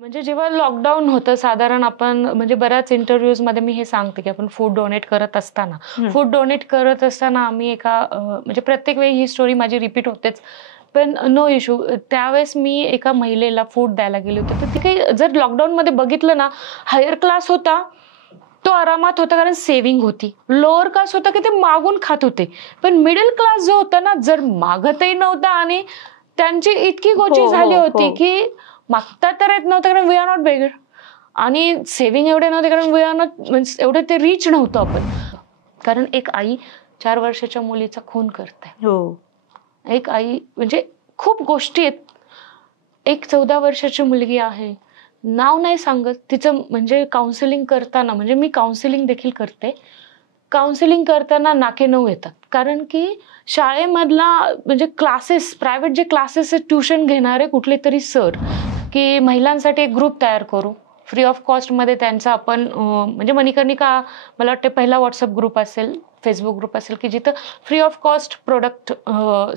म्हणजे जेव्हा लॉकडाऊन होतं साधारण आपण म्हणजे बऱ्याच इंटरव्ह्यूजमध्ये मी हे सांगते की आपण फूड डोनेट करत असताना आम्ही म्हणजे प्रत्येक वेळी ही स्टोरी माझी रिपीट होतेच. पण नो इश्यू. त्यावेळेस मी एका महिलेला फूड द्यायला गेले होते. तर ती काही जर लॉकडाऊनमध्ये बघितलं ना, हायर क्लास होता, तो आरामात होता कारण सेव्हिंग होती. लोअर क्लास होता की ते मागून खात होते. पण मिडल क्लास जो होता ना, जर मागतही नव्हता आणि त्यांची इतकी गोची झाली होती की मागता तर येत नव्हतं कारण वी आर नॉट बेगर आणि सेव्हिंग एवढे नव्हते कारण वी आर नॉट म्हणजे एवढे ते रिच नव्हतं आपण. कारण एक आई 4 वर्षाच्या मुलीचा खून करते. एक आई म्हणजे खूप गोष्टी आहेत. एक 14 वर्षाची मुलगी आहे, नाव नाही सांगत, तिचं म्हणजे काउन्सिलिंग करताना म्हणजे मी काउन्सिलिंग देखील करते. काउन्सिलिंग करताना नाके नऊ येतात. कारण की शाळेमधला म्हणजे क्लासेस, प्रायव्हेट जे क्लासेस आहेत, ट्युशन घेणारे कुठले तरी सर, की महिलांसाठी एक ग्रुप तयार करू. फ्री ऑफ कॉस्टमध्ये त्यांचा आपण म्हणजे मणिकर्णिका मला वाटतं पहिला व्हॉट्सअप ग्रुप असेल, फेसबुक ग्रुप असेल, की जिथं free of cost product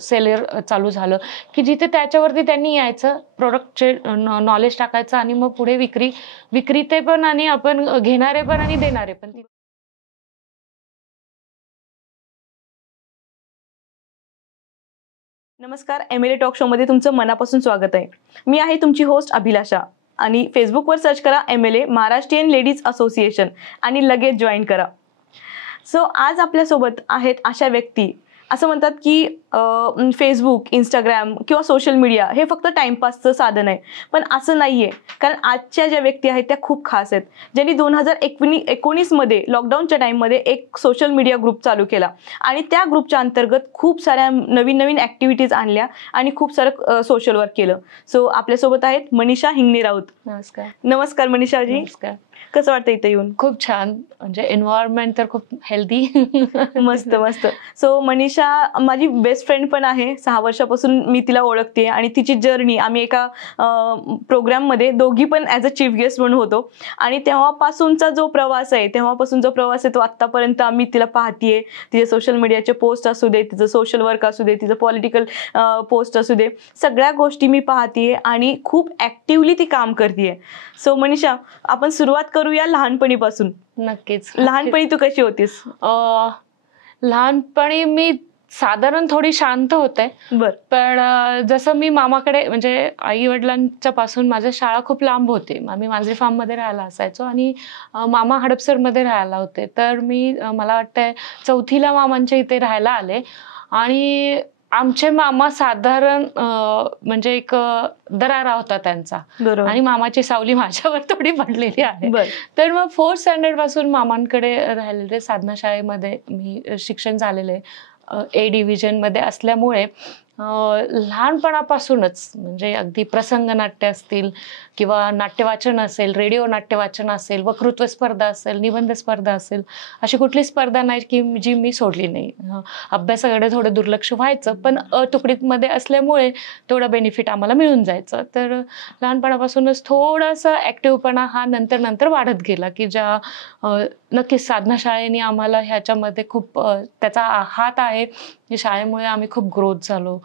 seller चालू झालं, की जिथे त्याच्यावरती त्यांनी यायचं, प्रोडक्टचे नॉलेज टाकायचं आणि मग पुढे विक्रीते पण आणि आपण घेणारे पण आणि देणारे पण. नमस्कार, MLA टॉक शो मध्ये तुमचं मनापासून स्वागत आहे. मी आहे तुमची होस्ट अभिलाषा आणि फेसबुकवर सर्च करा MLA महाराष्ट्रीयन लेडीज असोसिएशन आणि लगेच जॉईन करा. सो आज आपल्यासोबत आहेत अशा व्यक्ती, असं म्हणतात की फेसबुक, इंस्टाग्राम किंवा सोशल मीडिया हे फक्त टाइमपासचं साधन आहे, पण असं नाहीये. कारण आजच्या ज्या व्यक्ती आहेत त्या खूप खास आहेत, ज्यांनी 2019 मध्ये लॉकडाऊनच्या टाइममध्ये एक सोशल मीडिया ग्रुप चालू केला आणि त्या ग्रुपच्या अंतर्गत खूप साऱ्या नवीन ऍक्टिव्हिटीज आणल्या आणि खूप सारं सोशल वर्क केलं. सो आपल्यासोबत आहेत मनीषा हिंगणे राऊत. नमस्कार. नमस्कार मनीषाजी. नमस्कार. कसं वाटतं इथे येऊन? खूप छान. म्हणजे एन्व्हायरमेंट तर खूप हेल्दी. मस्त मस्त. सो मनीषा माझी बेस्ट फ्रेंड पण आहे. 6 वर्षापासून मी तिला ओळखते आणि तिची जर्नी आम्ही एका प्रोग्राममध्ये दोघी पण ॲज अ चीफ गेस्ट म्हणून होतो आणि तेव्हापासूनचा जो प्रवास आहे तो आत्तापर्यंत आम्ही तिला पाहतीये. तिचे सोशल मीडियाचे पोस्ट असू दे, तिचं सोशल वर्क असू दे, तिचं पॉलिटिकल पोस्ट असू दे, सगळ्या गोष्टी मी पाहतीये आणि खूप ॲक्टिव्हली ती काम करतीये. सो मनीषा, आपण सुरुवात करूया लहानपणीपासून. नक्कीच. लहानपणी तू कशी होतीस? लहानपणी मी साधारण थोडी शांत होते. पण जसं मी मामाकडे म्हणजे आई वडिलांच्या पासून माझी शाळा खूप लांब होती. आम्ही मांजरी फार्म मध्ये राहायला असायचो आणि मामा हडपसरमध्ये राहायला होते. तर मी मला वाटतंय 4थीला मामांच्या इथे राहायला आले आणि आमचे मामा साधारण म्हणजे एक दरारा होता त्यांचा आणि मामाची सावली माझ्यावर थोडी पडलेली आहे. तर मग 4th स्टँडर्ड पासून मामांकडे राहिलेले, साधना शाळेमध्ये मी शिक्षण झालेले A डिव्हिजन मध्ये असल्यामुळे लहानपणापासूनच म्हणजे अगदी प्रसंग नाट्य असतील किंवा नाट्यवाचन असेल, रेडिओ नाट्यवाचन असेल, वक्तृत्व स्पर्धा असेल, निबंध स्पर्धा असेल, अशी कुठली स्पर्धा नाही की जी मी सोडली नाही. अभ्यासाकडे थोडं दुर्लक्ष व्हायचं, पण तुकडीमध्ये असल्यामुळे थोडं बेनिफिट आम्हाला मिळून जायचं. तर लहानपणापासूनच थोडासा ऍक्टिव्हपणा हा नंतर वाढत गेला, की ज्या नक्कीच साधना शाळेने आम्हाला ह्याच्यामध्ये खूप त्याचा हात आहे. शाळेमुळे आम्ही खूप ग्रोथ झालो.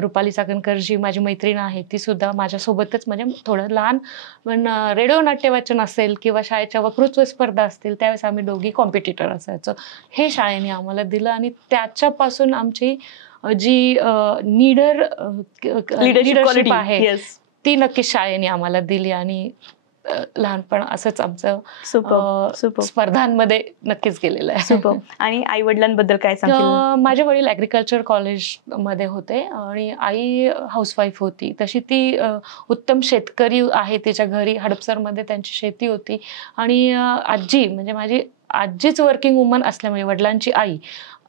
रुपाली चाकणकर जी माझी मैत्रीण आहे ती सुद्धा माझ्यासोबतच, म्हणजे थोडं लहान पण रेडिओ नाट्यवाचन असेल किंवा शाळेच्या वक्तृत्व स्पर्धा असतील त्यावेळेस आम्ही दोघी कॉम्पिटिटर असायचो. हे शाळेने आम्हाला दिलं आणि त्याच्यापासून आमची जी लिडरशिप आहे ती नक्कीच शाळेने आम्हाला दिली आणि लहानपण असंच आमचं स्पर्धांमध्ये नक्कीच गेलेलं आहे. आणि आई वडिलांबद्दल काय सांगशील? माझे वडील ऍग्रिकल्चर कॉलेजमध्ये होते आणि आई हाऊसवाईफ होती. तशी ती उत्तम शेतकरी आहे. तिच्या घरी हडपसरमध्ये त्यांची शेती होती आणि आजी म्हणजे माझी आजीच वर्किंग वुमन असल्यामुळे, वडिलांची आई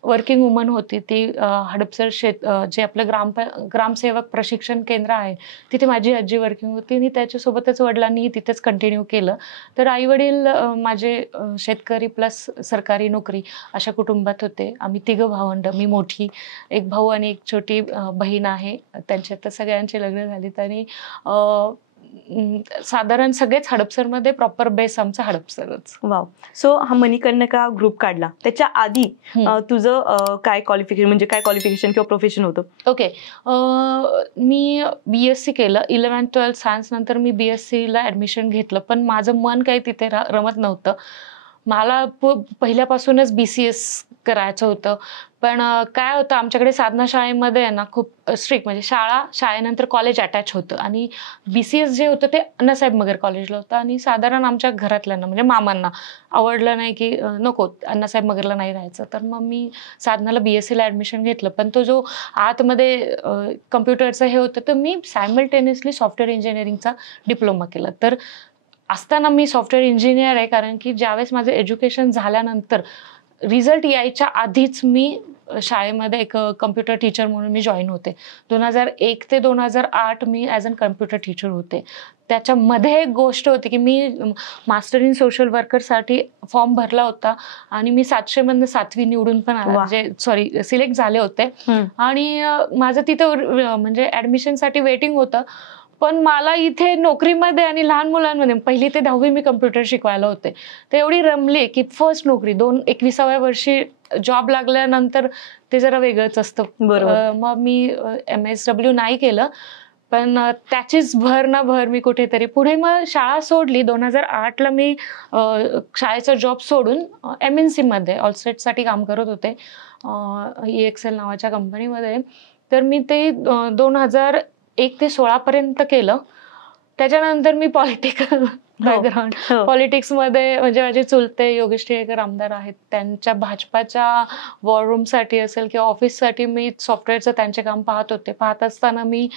वर्किंग वुमन होती. ती हडपसर जे आपलं ग्रामसेवक प्रशिक्षण केंद्र आहे तिथे माझी आजी वर्किंग होती आणि त्याच्यासोबतच वडिलांनीही तिथेच कंटिन्यू केलं. तर आई वडील माझे शेतकरी प्लस सरकारी नोकरी अशा कुटुंबात होते. आम्ही 3 भावंड, मी मोठी, एक भाऊ आणि एक छोटी बहीण आहे. त्यांच्या तर सगळ्यांची लग्न झालीत आणि साधारण सगळेच हडपसरमध्ये प्रॉपर बेस आमचा हडपसरच. वाव. सो हा मणिकर्णिका ग्रुप काढला त्याच्या आधी तुझं काय क्वालिफिकेशन किंवा प्रोफेशन होतं? ओके, मी BSc केलं. 11th-12th सायन्स नंतर मी BSc ला ऍडमिशन घेतलं, पण माझं मन काही तिथे रमत नव्हतं. मला पहिल्यापासूनच BCS करायचं होतं. पण काय होतं, आमच्याकडे साधना शाळेमध्ये ना खूप स्ट्रिक्ट, म्हणजे शाळेनंतर कॉलेज अटॅच होतं आणि BCS जे होतं ते अण्णासाहेब मगर कॉलेजला होतं आणि साधारण आमच्या घरातल्यांना म्हणजे मामांना आवडलं नाही की नको अण्णासाहेब मगरला नाही राहायचं. तर मग मी साधनाला BSc ला ऍडमिशन घेतलं. पण तो जो आतमध्ये कम्प्युटरचं हे होतं, तर मी सायमल्टेनियसली सॉफ्टवेअर इंजिनिअरिंगचा डिप्लोमा केला. तर असताना मी सॉफ्टवेअर इंजिनियर आहे, कारण की ज्यावेळेस माझं एज्युकेशन झाल्यानंतर रिझल्ट यायच्या आधीच मी शाळेमध्ये एक कम्प्युटर टीचर म्हणून मी जॉईन होते. 2001 ते 2008 मी ॲज अन कम्प्युटर टीचर होते. त्याच्यामध्ये एक गोष्ट होती की मी मास्टर इन सोशल वर्करसाठी फॉर्म भरला होता आणि मी 700 मधनं 7वी निवडून पण म्हणजे सिलेक्ट झाले होते. आणि माझं तिथं म्हणजे ऍडमिशनसाठी वेटिंग होतं. पण मला इथे नोकरीमध्ये आणि लहान मुलांमध्ये 1ली ते 10वी मी कम्प्युटर शिकवायला होते. तर एवढी रमली की फर्स्ट नोकरी 21व्या वर्षी जॉब लागल्यानंतर ते जरा वेगळंच असतं. मग मी MSW नाही केलं, पण त्याचीच भर मी कुठेतरी पुढे मग शाळा सोडली. 2008ला मी शाळेचा जॉब सोडून MNC मध्ये ऑलस्टेटसाठी काम करत होते, EXL नावाच्या कंपनीमध्ये. तर मी ते 2001 ते 16 पर्यंत केलं. त्याच्यानंतर मी पॉलिटिकल बॅकग्राऊंड, पॉलिटिक्समध्ये म्हणजे माझे चुलते योगेश टिळेकर आमदार आहेत, त्यांच्या भाजपाच्या वॉर रूमसाठी असेल किंवा ऑफिससाठी मी सॉफ्टवेअरचं त्यांचे काम पाहत होते. पाहत असताना मी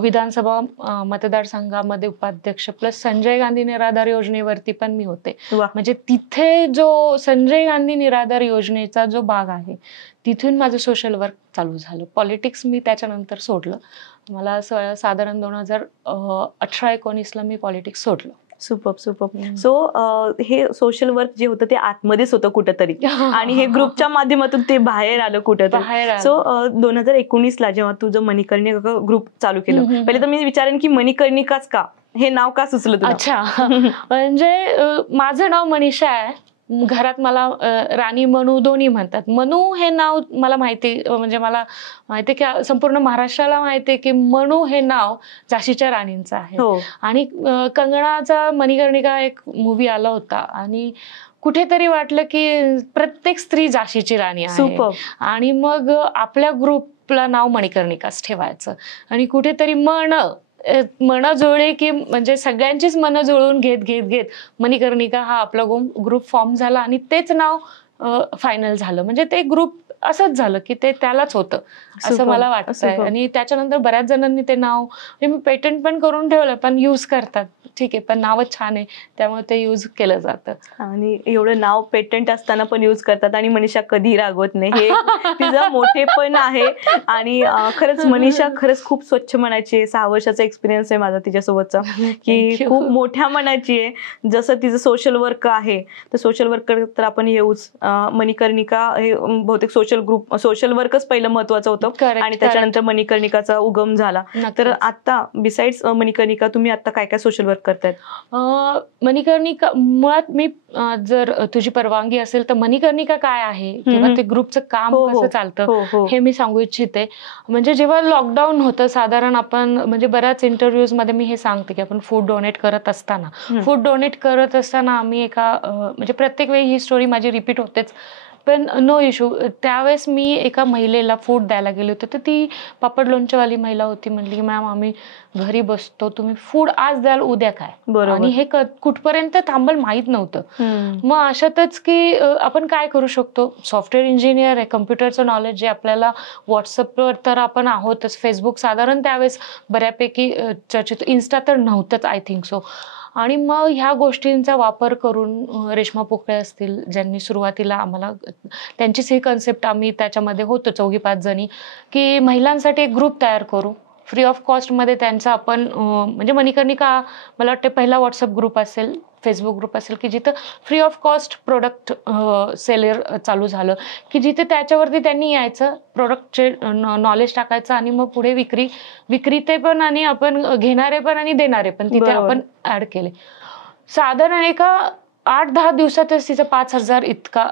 विधानसभा मतदारसंघामध्ये उपाध्यक्ष प्लस संजय गांधी निराधार योजनेवरती पण मी होते. म्हणजे तिथे जो संजय गांधी निराधार योजनेचा जो भाग आहे तिथून माझं सोशल वर्क चालू झालं. पॉलिटिक्स मी त्याच्यानंतर सोडलं. मला साधारण 2018-19ला मी पॉलिटिक्स सोडलं. सुपर. सो हे सोशल वर्क जे होतं ते आतमध्येच होतं कुठंतरी आणि हे ग्रुपच्या माध्यमातून ते बाहेर आलं कुठंतरी. सो 2019ला जेव्हा तुझं मणिकर्णिका ग्रुप चालू केलं, पहिले तर मी विचारेन की मणिकर्णिकाच का, हे नाव का सुचलं तुला? अच्छा, म्हणजे माझं नाव मनीषा आहे. घरात मला राणी मनू दोन्ही म्हणतात. मनू हे नाव मला माहिती, म्हणजे मला माहिती की संपूर्ण महाराष्ट्राला माहिती आहे की मनू हे नाव झाशीच्या राणींचं आहे. आणि कंगनाचा मणिकर्णिका एक मूवी आला होता आणि कुठेतरी वाटलं की प्रत्येक स्त्री झाशीची राणी आहे आणि मग आपल्या ग्रुपला नाव मणिकर्णिकाच ठेवायचं. आणि कुठेतरी मन जुळले की म्हणजे सगळ्यांचीच मन जुळवून घेत मणिकर्णिका हा आपला ग्रुप फॉर्म झाला आणि तेच नाव फायनल झालं. म्हणजे ते ग्रुप असंच झालं की ते त्यालाच होतं असं मला वाटतंय. आणि त्याच्यानंतर बऱ्याच जणांनी ते नाव मी पेटंट पण करून ठेवलं, पण यूज करतात. ठीक आहे, पण नावच छान आहे त्यामुळे ते यूज केलं जातं. आणि एवढं नाव पेटंट असताना पण यूज करतात आणि मनीषा कधी रागवत नाही, हे तिचं मोठेपण आहे. आणि खरंच मनीषा खरंच खूप स्वच्छ मनाची आहे. 6 वर्षाचा एक्सपिरियन्स आहे माझा तिच्यासोबतचा, की खूप मोठ्या मनाची आहे. जसं तिचं सोशल वर्क आहे तर सोशल वर्क तर आपण येऊच. मणिकर्णिका हे बहुतेक सोशल वर्कच पहिलं महत्वाचं होतं आणि त्याच्यानंतर मणिकर्णिकाचा उगम झाला. तर आता बिसाइड्स मणिकर्णिका तुम्ही आता काय काय सोशल वर्क करतायत? मणिकर्णिका मुळात मी जर तुझी परवानगी असेल तर मणिकर्णिका काय आहे किंवा ते ग्रुपचं काम कसं चालतं हे मी सांगू इच्छिते. म्हणजे जेव्हा लॉकडाऊन होतं साधारण आपण म्हणजे बऱ्याच इंटरव्ह्यूज मध्ये मी हे सांगते की आपण फूड डोनेट करत असताना आम्ही म्हणजे प्रत्येक वेळी ही स्टोरी माझी रिपीट होतेच, पण नो इश्यू. त्यावेळेस मी एका महिलेला फूड द्यायला गेले होते, तर ती पापड लोणचेवाली महिला होती. म्हणली की मॅम आम्ही घरी बसतो, तुम्ही फूड आज द्याल उद्या काय, आणि हे कुठपर्यंत थांबल माहित नव्हतं. मग अशातच की आपण काय करू शकतो, सॉफ्टवेअर इंजिनियर आहे, कम्प्युटरचं नॉलेज जे आपल्याला व्हॉट्सअपवर तर आपण आहोतच, फेसबुक साधारण त्यावेळेस बऱ्यापैकी चर्चेत, इन्स्टा तर नव्हतंच आय थिंक सो. आणि मग ह्या गोष्टींचा वापर करून रेश्मा पोकळे असतील ज्यांनी सुरुवातीला आम्हाला, त्यांचीच ही कन्सेप्ट, आम्ही त्याच्यामध्ये होतो 4-5 जणी की महिलांसाठी एक ग्रुप तयार करू फ्री ऑफ कॉस्टमध्ये त्यांचा आपण म्हणजे मणिकर्णिका मला वाटते पहिला व्हॉट्सअप ग्रुप असेल, फेसबुक ग्रुप असेल की जिथं free of cost product seller चालू झालं, की जिथे त्याच्यावरती त्यांनी यायचं, प्रोडक्टचे नॉलेज टाकायचं आणि मग पुढे विक्रीते पण आणि आपण घेणारे पण आणि देणारे पण तिथे आपण ऍड केले. साधारण एका 8-10 दिवसातच तिचं 5,000 इतका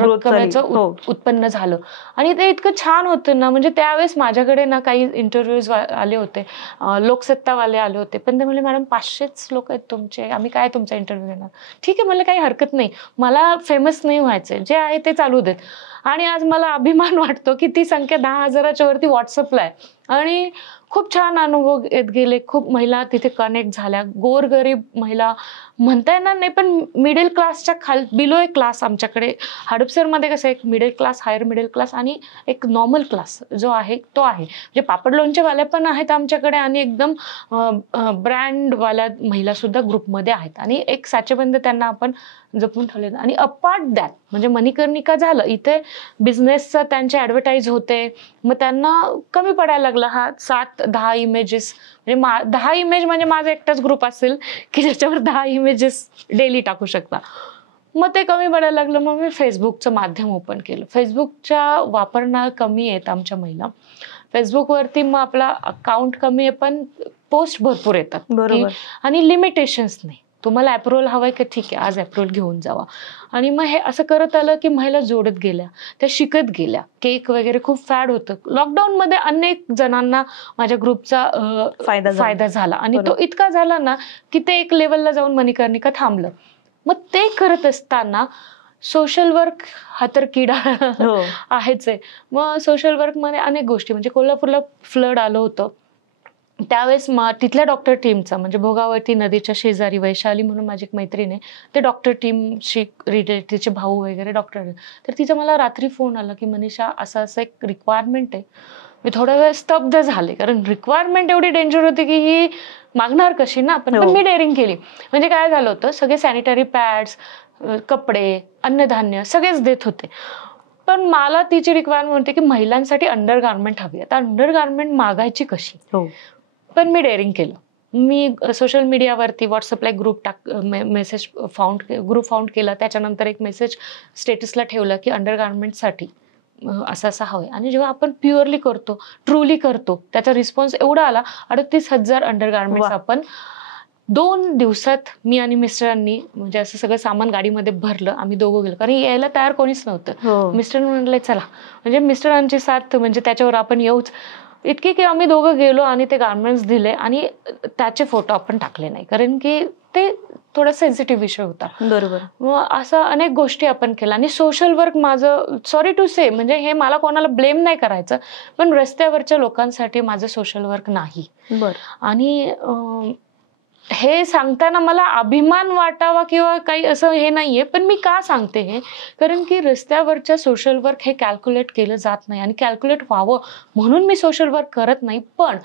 रकमेचं उत्पन्न झालं. आणि ते इतकं छान होतं ना, म्हणजे त्यावेळेस माझ्याकडे ना काही इंटरव्ह्यूज आले होते, लोकसत्तावाले आले होते, पण ते म्हणले मॅडम 500च लोक आहेत तुमचे, आम्ही काय तुमचा इंटरव्ह्यू घेणार. ठीक आहे म्हणलं, काही हरकत नाही, मला फेमस नाही व्हायचंय, जे आहे ते चालू देत. आणि आज मला अभिमान वाटतो की ती संख्या 10,000च्या वरती व्हॉट्सअपला आहे. आणि खूप छान अनुभव येत गेले, खूप महिला तिथे कनेक्ट झाल्या, गोरगरीब महिला म्हणता येणार नाही पण मिडल क्लासच्या बिलो एक क्लास आमच्याकडे हडपसरमध्ये कसं एक middle class, higher middle class आणि एक नॉर्मल क्लास जो आहे तो आहे. म्हणजे पापड लोणचेवाल्या पण आहेत आमच्याकडे आणि एकदम ब्रँडवाल्या महिला सुद्धा ग्रुपमध्ये आहेत आणि एक साचेबंद त्यांना आपण जपून ठेवले. आणि अपार्ट दॅट म्हणजे मणिकर्णिका झालं, इथे बिझनेसचं त्यांचे ॲडव्हर्टाईज होते, मग त्यांना कमी पडायला लागला हा 7-10 इमेजेस, म्हणजे 10 इमेज म्हणजे माझा एकटाच ग्रुप असेल की ज्याच्यावर 10 इमेजेस डेली टाकू शकता. मग ते कमी पडायला लागलं, मग मी फेसबुकचं माध्यम ओपन केलं. फेसबुकच्या वापरणार कमी आहेत आमच्या महिला, फेसबुकवरती मग आपला अकाउंट कमी आहे पण पोस्ट भरपूर येतात आणि लिमिटेशन्स नाही. तुम्हाला अप्रुव्हल हवंय का, ठीक आहे आज अप्रुव्हल घेऊन जावा. आणि मग हे असं करत आलं की महिला जोडत गेल्या, त्या शिकत गेल्या. केक वगैरे खूप फॅड होतं लॉकडाऊनमध्ये, अनेक जणांना माझ्या ग्रुपचा फायदा झाला आणि तो इतका झाला ना की ते एक लेवलला जाऊन मणिकर्णिका थांबलं. मग ते करत असताना सोशल वर्क हा तर किडा आहेच आहे. मग सोशल वर्कमध्ये अनेक गोष्टी, म्हणजे कोल्हापूरला फ्लड आलं होतं त्यावेळेस तिथल्या डॉक्टर टीमचा, म्हणजे भोगावती नदीच्या शेजारी वैशाली म्हणून माझी एक मैत्रीण आहे, ते डॉक्टर टीमशी रिलेटेड, तिचे भाऊ वगैरे डॉक्टर आहे. तर तिचा मला रात्री फोन आला की मनीषा असं असं एक रिक्वायरमेंट आहे. मी थोडा वेळ स्तब्ध झाले, कारण रिक्वायरमेंट एवढी डेंजर होती की ही मागणार कशी ना आपण. पण मी डेअरिंग केली. म्हणजे काय झालं होतं, सगळे सॅनिटरी पॅड्स, कपडे, अन्नधान्य सगळेच देत होते, पण मला तिची रिक्वायरमेंट होती की महिलांसाठी अंडरगार्मेंट हवी. आता अंडरगार्मेंट मागायची कशी, पण मी डेअरिंग केलं. मी सोशल मीडियावरती व्हॉट्सअपला एक ग्रुप ग्रुप फाउंड केला. त्याच्यानंतर एक मेसेज स्टेटसला ठेवला की अंडरगार्मेंटसाठी असं असं हवंय. आणि जेव्हा आपण प्युअरली करतो, ट्रूली करतो, त्याचा रिस्पॉन्स एवढा आला. 38,000 अंडरगार्मेंट्स आपण 2 दिवसात मी आणि मिस्टरांनी, म्हणजे असं सगळं सामान गाडीमध्ये भरलं. आम्ही दोघं गेलो, कारण यायला तयार कोणीच नव्हतं. मिस्टर म्हणले चला, म्हणजे मिस्टरांची साथ म्हणजे त्याच्यावर आपण येऊच इतकी की आम्ही दोघं गेलो आणि ते गार्मेंट्स दिले आणि त्याचे फोटो आपण टाकले नाही, कारण की ते थोडा सेन्सिटिव्ह विषय होता. मग असं अनेक गोष्टी आपण केल्या. आणि सोशल वर्क माझं, सॉरी टू से, म्हणजे हे मला कोणाला ब्लेम नाही करायचं, पण रस्त्यावरच्या लोकांसाठी माझं सोशल वर्क नाही. आणि हे सांगताना मला अभिमान वाटावा किंवा काही असं हे नाहीये, पण मी का सांगते हे, कारण की रस्त्यावरच्या सोशल वर्क हे कॅल्क्युलेट केलं जात नाही आणि कॅल्क्युलेट व्हावं म्हणून मी सोशल वर्क करत नाही. पण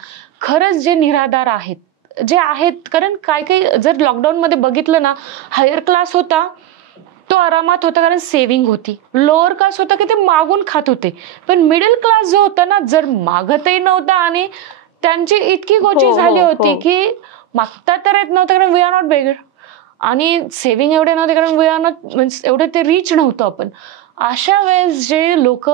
खरंच जे निराधार आहेत, जे आहेत, कारण काही जर लॉकडाऊनमध्ये बघितलं ना, हायर क्लास होता तो आरामात होता कारण सेव्हिंग होती, लोअर क्लास होता की ते मागून खात होते, पण मिडल क्लास जो होता ना, जर मागतही नव्हता आणि त्यांची इतकी गोची झाली होती की मागता तर येत नव्हतं कारण वी आर नॉट बेगर, आणि सेव्हिंग एवढे नव्हते कारण वी आर नॉट, म्हणजे एवढे ते रिच नव्हतं आपण. अशा वेळेस जे लोक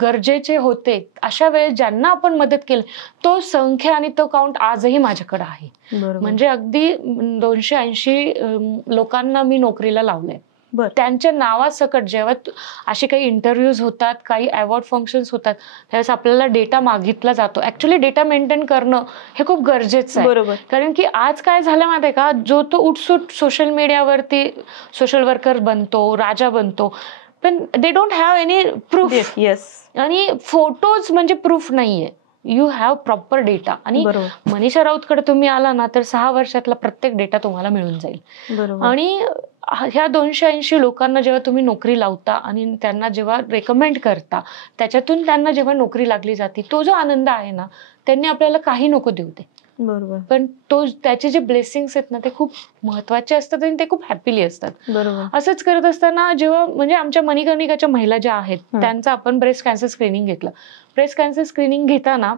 गरजेचे होते, अशा वेळेस ज्यांना आपण मदत केली, तो संख्या आणि तो काउंट आजही माझ्याकडे आहे. म्हणजे अगदी 280 लोकांना मी नोकरीला लावलंय. त्यांच्या नावासकट जेव्हा असे काही इंटरव्ह्यूज होतात, काही अवॉर्ड फंक्शन्स होतात, त्यावेळेस आपल्याला डेटा मागितला जातो. ऍक्च्युली डेटा मेंटेन करणं हे खूप गरजेचं आहे, कारण की आज काय झालं माहिती आहे का, जो तो उठसूट सोशल मीडियावरती सोशल वर्कर बनतो, राजा बनतो, पण they don't have any proof. आणि फोटोज म्हणजे प्रूफ नाहीये, यू हॅव प्रॉपर डेटा. आणि मनीषा राऊतकडे तुम्ही आला ना तर 6 वर्षातला प्रत्येक डेटा तुम्हाला मिळून जाईल. आणि ह्या 280 लोकांना जेव्हा तुम्ही नोकरी लावता आणि त्यांना जेव्हा रेकमेंड करता, त्याच्यातून त्यांना जेव्हा नोकरी लागली जाते, तो जो आनंद आहे ना, त्यांनी आपल्याला काही नको देऊ दे, पण तो त्याचे जे ब्लेसिंग्स आहेत ना, ते खूप महत्वाचे असतात आणि ते खूप हॅपीली असतात. असंच करत असताना जेव्हा, म्हणजे आमच्या मणिकर्णिकाच्या महिला ज्या आहेत त्यांचं आपण ब्रेस्ट कॅन्सर स्क्रीनिंग घेतलं. ब्रेस्ट कॅन्सर स्क्रीनिंग घेताना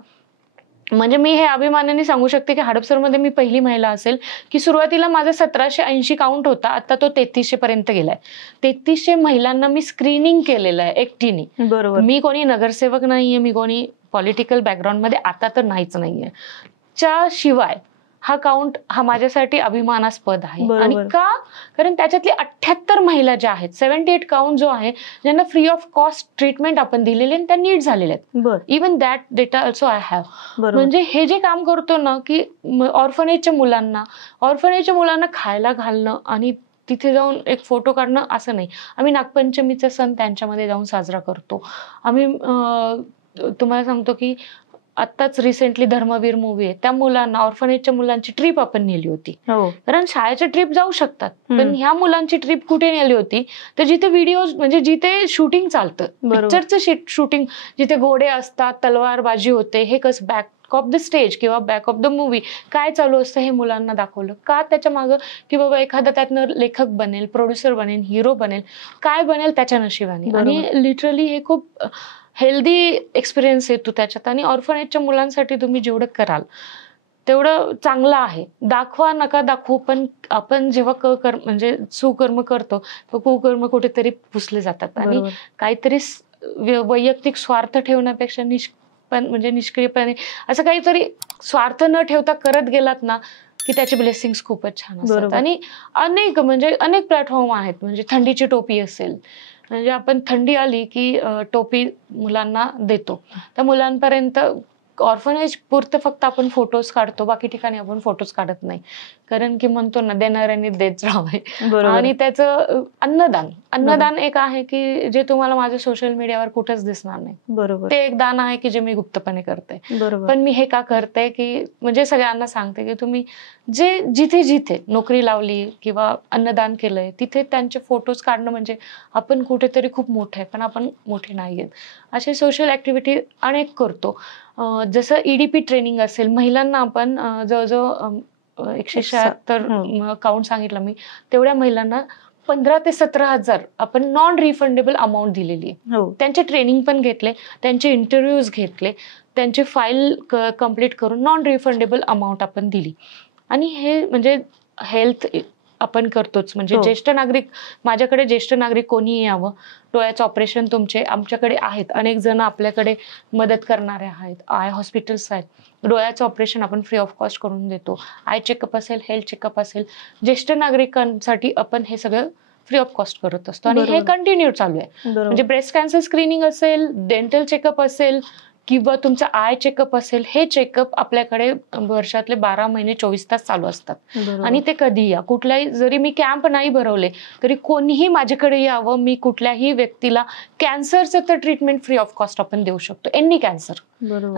म्हणजे मी हे अभिमानाने सांगू शकते की हडपसरमध्ये मी पहिली महिला असेल की सुरुवातीला माझा 1780 काउंट होता, आता तो 3300 पर्यंत गेलाय. 3300 महिलांना मी स्क्रीनिंग केलेलं आहे एकटीने. बरोबर. मी कोणी नगरसेवक नाहीये, मी कोणी पॉलिटिकल बॅकग्राऊंड मध्ये आता तर नाहीच नाहीये. च्या शिवाय हा काउंट हा माझ्यासाठी अभिमानास्पद आहे. आणि का? कारण त्याच्यातली 78 महिला ज्या आहेत, 78 काउंट जो आहे, ज्यांना फ्री ऑफ कॉस्ट ट्रीटमेंट आपण दिलेले आणि त्या नीट झालेल्या आहेत. Even that data also I have. म्हणजे हे जे काम करतो ना की ऑर्फनेजच्या मुलांना खायला घालणं आणि तिथे जाऊन एक फोटो काढणं असं नाही. आम्ही नागपंचमीचा सण त्यांच्यामध्ये जाऊन साजरा करतो. आम्ही तुम्हाला सांगतो की आत्ताच रिसेंटली धर्मवीर मूवी आहे, त्या मुलांना ऑर्फनेजच्या मुलांची ट्रिप आपण नेली होती. कारण शाळेच्या ट्रिप जाऊ शकतात, पण ह्या मुलांची ट्रिप कुठे नेली होती तर जिथे व्हिडिओ म्हणजे जिथे शूटिंग चालतं, पिक्चरचं शूटिंग, जिथे घोडे असतात, तलवारबाजी होते, हे कसं बॅक ऑफ द स्टेज किंवा बॅक ऑफ द मूवी काय चालू असतं हे मुलांना दाखवलं. का? त्याच्या मागं की बाबा एखादा त्यातनं लेखक बनेल, प्रोड्युसर बनेल, हिरो बनेल, काय बनेल त्याच्या नशिबाने. आणि लिटरली हे खूप हेल्दी एक्सपिरियन्स येतो त्याच्यात. आणि ऑर्फनेजच्या मुलांसाठी तुम्ही जेवढं कराल तेवढं चांगलं आहे. दाखवा नका दाखवू, पण आपण जेव्हा म्हणजे सुकर्म करतो तर कुकर्म कुठेतरी पुसले जातात. आणि काहीतरी वैयक्तिक स्वार्थ ठेवण्यापेक्षा म्हणजे निष्क्रियपणे असं काहीतरी स्वार्थ न ठेवता करत गेलात ना की त्याचे ब्लेसिंग्स खूपच छान असतात. आणि अनेक प्लॅटफॉर्म आहेत. म्हणजे थंडीची टोपी असेल, म्हणजे आपण थंडी आली की टोपी मुलांना देतो. त्या मुलांपर्यंत ऑर्फनेज पुरतं फक्त आपण फोटोज काढतो, बाकी ठिकाणी आपण फोटोज काढत नाही. कारण की म्हणतो ना, देणाऱ्यांनी देत राहावे. आणि त्याचं अन्नदान एक आहे की जे तुम्हाला माझ्या सोशल मीडियावर कुठेच दिसणार नाही. बरोबर. ते एक दान आहे की जे मी गुप्तपणे करते. पण मी हे का करते की म्हणजे सगळ्यांना सांगते की तुम्ही जिथे जिथे नोकरी लावली किंवा अन्नदान केलंय तिथे त्यांचे फोटोज काढणं म्हणजे आपण कुठेतरी खूप मोठे आहे, पण आपण मोठे नाहीयेत. असे सोशल ऍक्टिव्हिटी अनेक करतो. जसं EDP ट्रेनिंग असेल, महिलांना आपण जवळजवळ 176 काउंट सांगितलं मी, तेवढ्या महिलांना 15,000 ते 17,000 आपण नॉन रिफंडेबल अमाऊंट दिलेली आहे. त्यांचे ट्रेनिंग पण घेतले, त्यांचे इंटरव्ह्यूज घेतले, त्यांचे फाईल कम्प्लीट करून नॉन रिफंडेबल अमाऊंट आपण दिली. आणि हे म्हणजे हेल्थ आपण करतोच. म्हणजे ज्येष्ठ नागरिक, माझ्याकडे ज्येष्ठ नागरिक कोणीही यावं, डोळ्याचं ऑपरेशन तुमचे आमच्याकडे आहेत, अनेक जण आपल्याकडे मदत करणारे आहेत, आय हॉस्पिटल्स आहेत, डोळ्याचं ऑपरेशन आपण फ्री ऑफ कॉस्ट करून देतो. आय चेकअप असेल, हेल्थ चेकअप असेल, ज्येष्ठ नागरिकांसाठी आपण हे सगळं फ्री ऑफ कॉस्ट करत असतो. आणि हे कंटिन्यू चालू आहे. म्हणजे ब्रेस्ट कॅन्सर स्क्रीनिंग असेल, डेंटल चेकअप असेल किंवा तुमचं आय चेकअप असेल, हे चेकअप आपल्याकडे वर्षातले 12 महिने 24 तास चालू असतात. आणि ते कधी या, कुठल्याही, जरी मी कॅम्प नाही भरवले तरी कोणीही माझ्याकडे यावं, मी कुठल्याही व्यक्तीला कॅन्सरचं तर ट्रीटमेंट फ्री ऑफ कॉस्ट आपण देऊ शकतो, एनी कॅन्सर.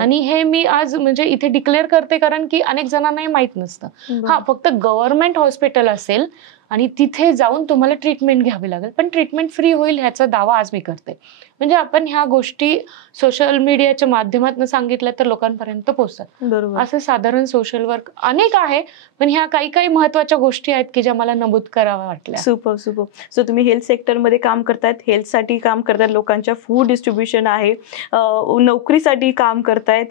आणि हे मी आज म्हणजे इथे डिक्लेअर करते कारण की अनेक जणांनाही माहित नसतं. हा, फक्त गव्हर्नमेंट हॉस्पिटल असेल आणि तिथे जाऊन तुम्हाला ट्रीटमेंट घ्यावी लागेल, पण ट्रीटमेंट फ्री होईल ह्याचा दावा आज मी करते. म्हणजे आपण ह्या गोष्टी सोशल मीडियाच्या माध्यमातून सांगितल्या तर लोकांपर्यंत पोहोचतात. असं साधारण सोशल वर्क अनेक आहे, पण ह्या काही महत्वाच्या गोष्टी आहेत की ज्या मला नमूद कराव्या वाटल्या. सुपर. सो तुम्ही हेल्थ सेक्टरमध्ये काम करतायत, हेल्थसाठी काम करतायत, लोकांच्या फूड डिस्ट्रीब्युशन आहे, नोकरीसाठी काम करतायत,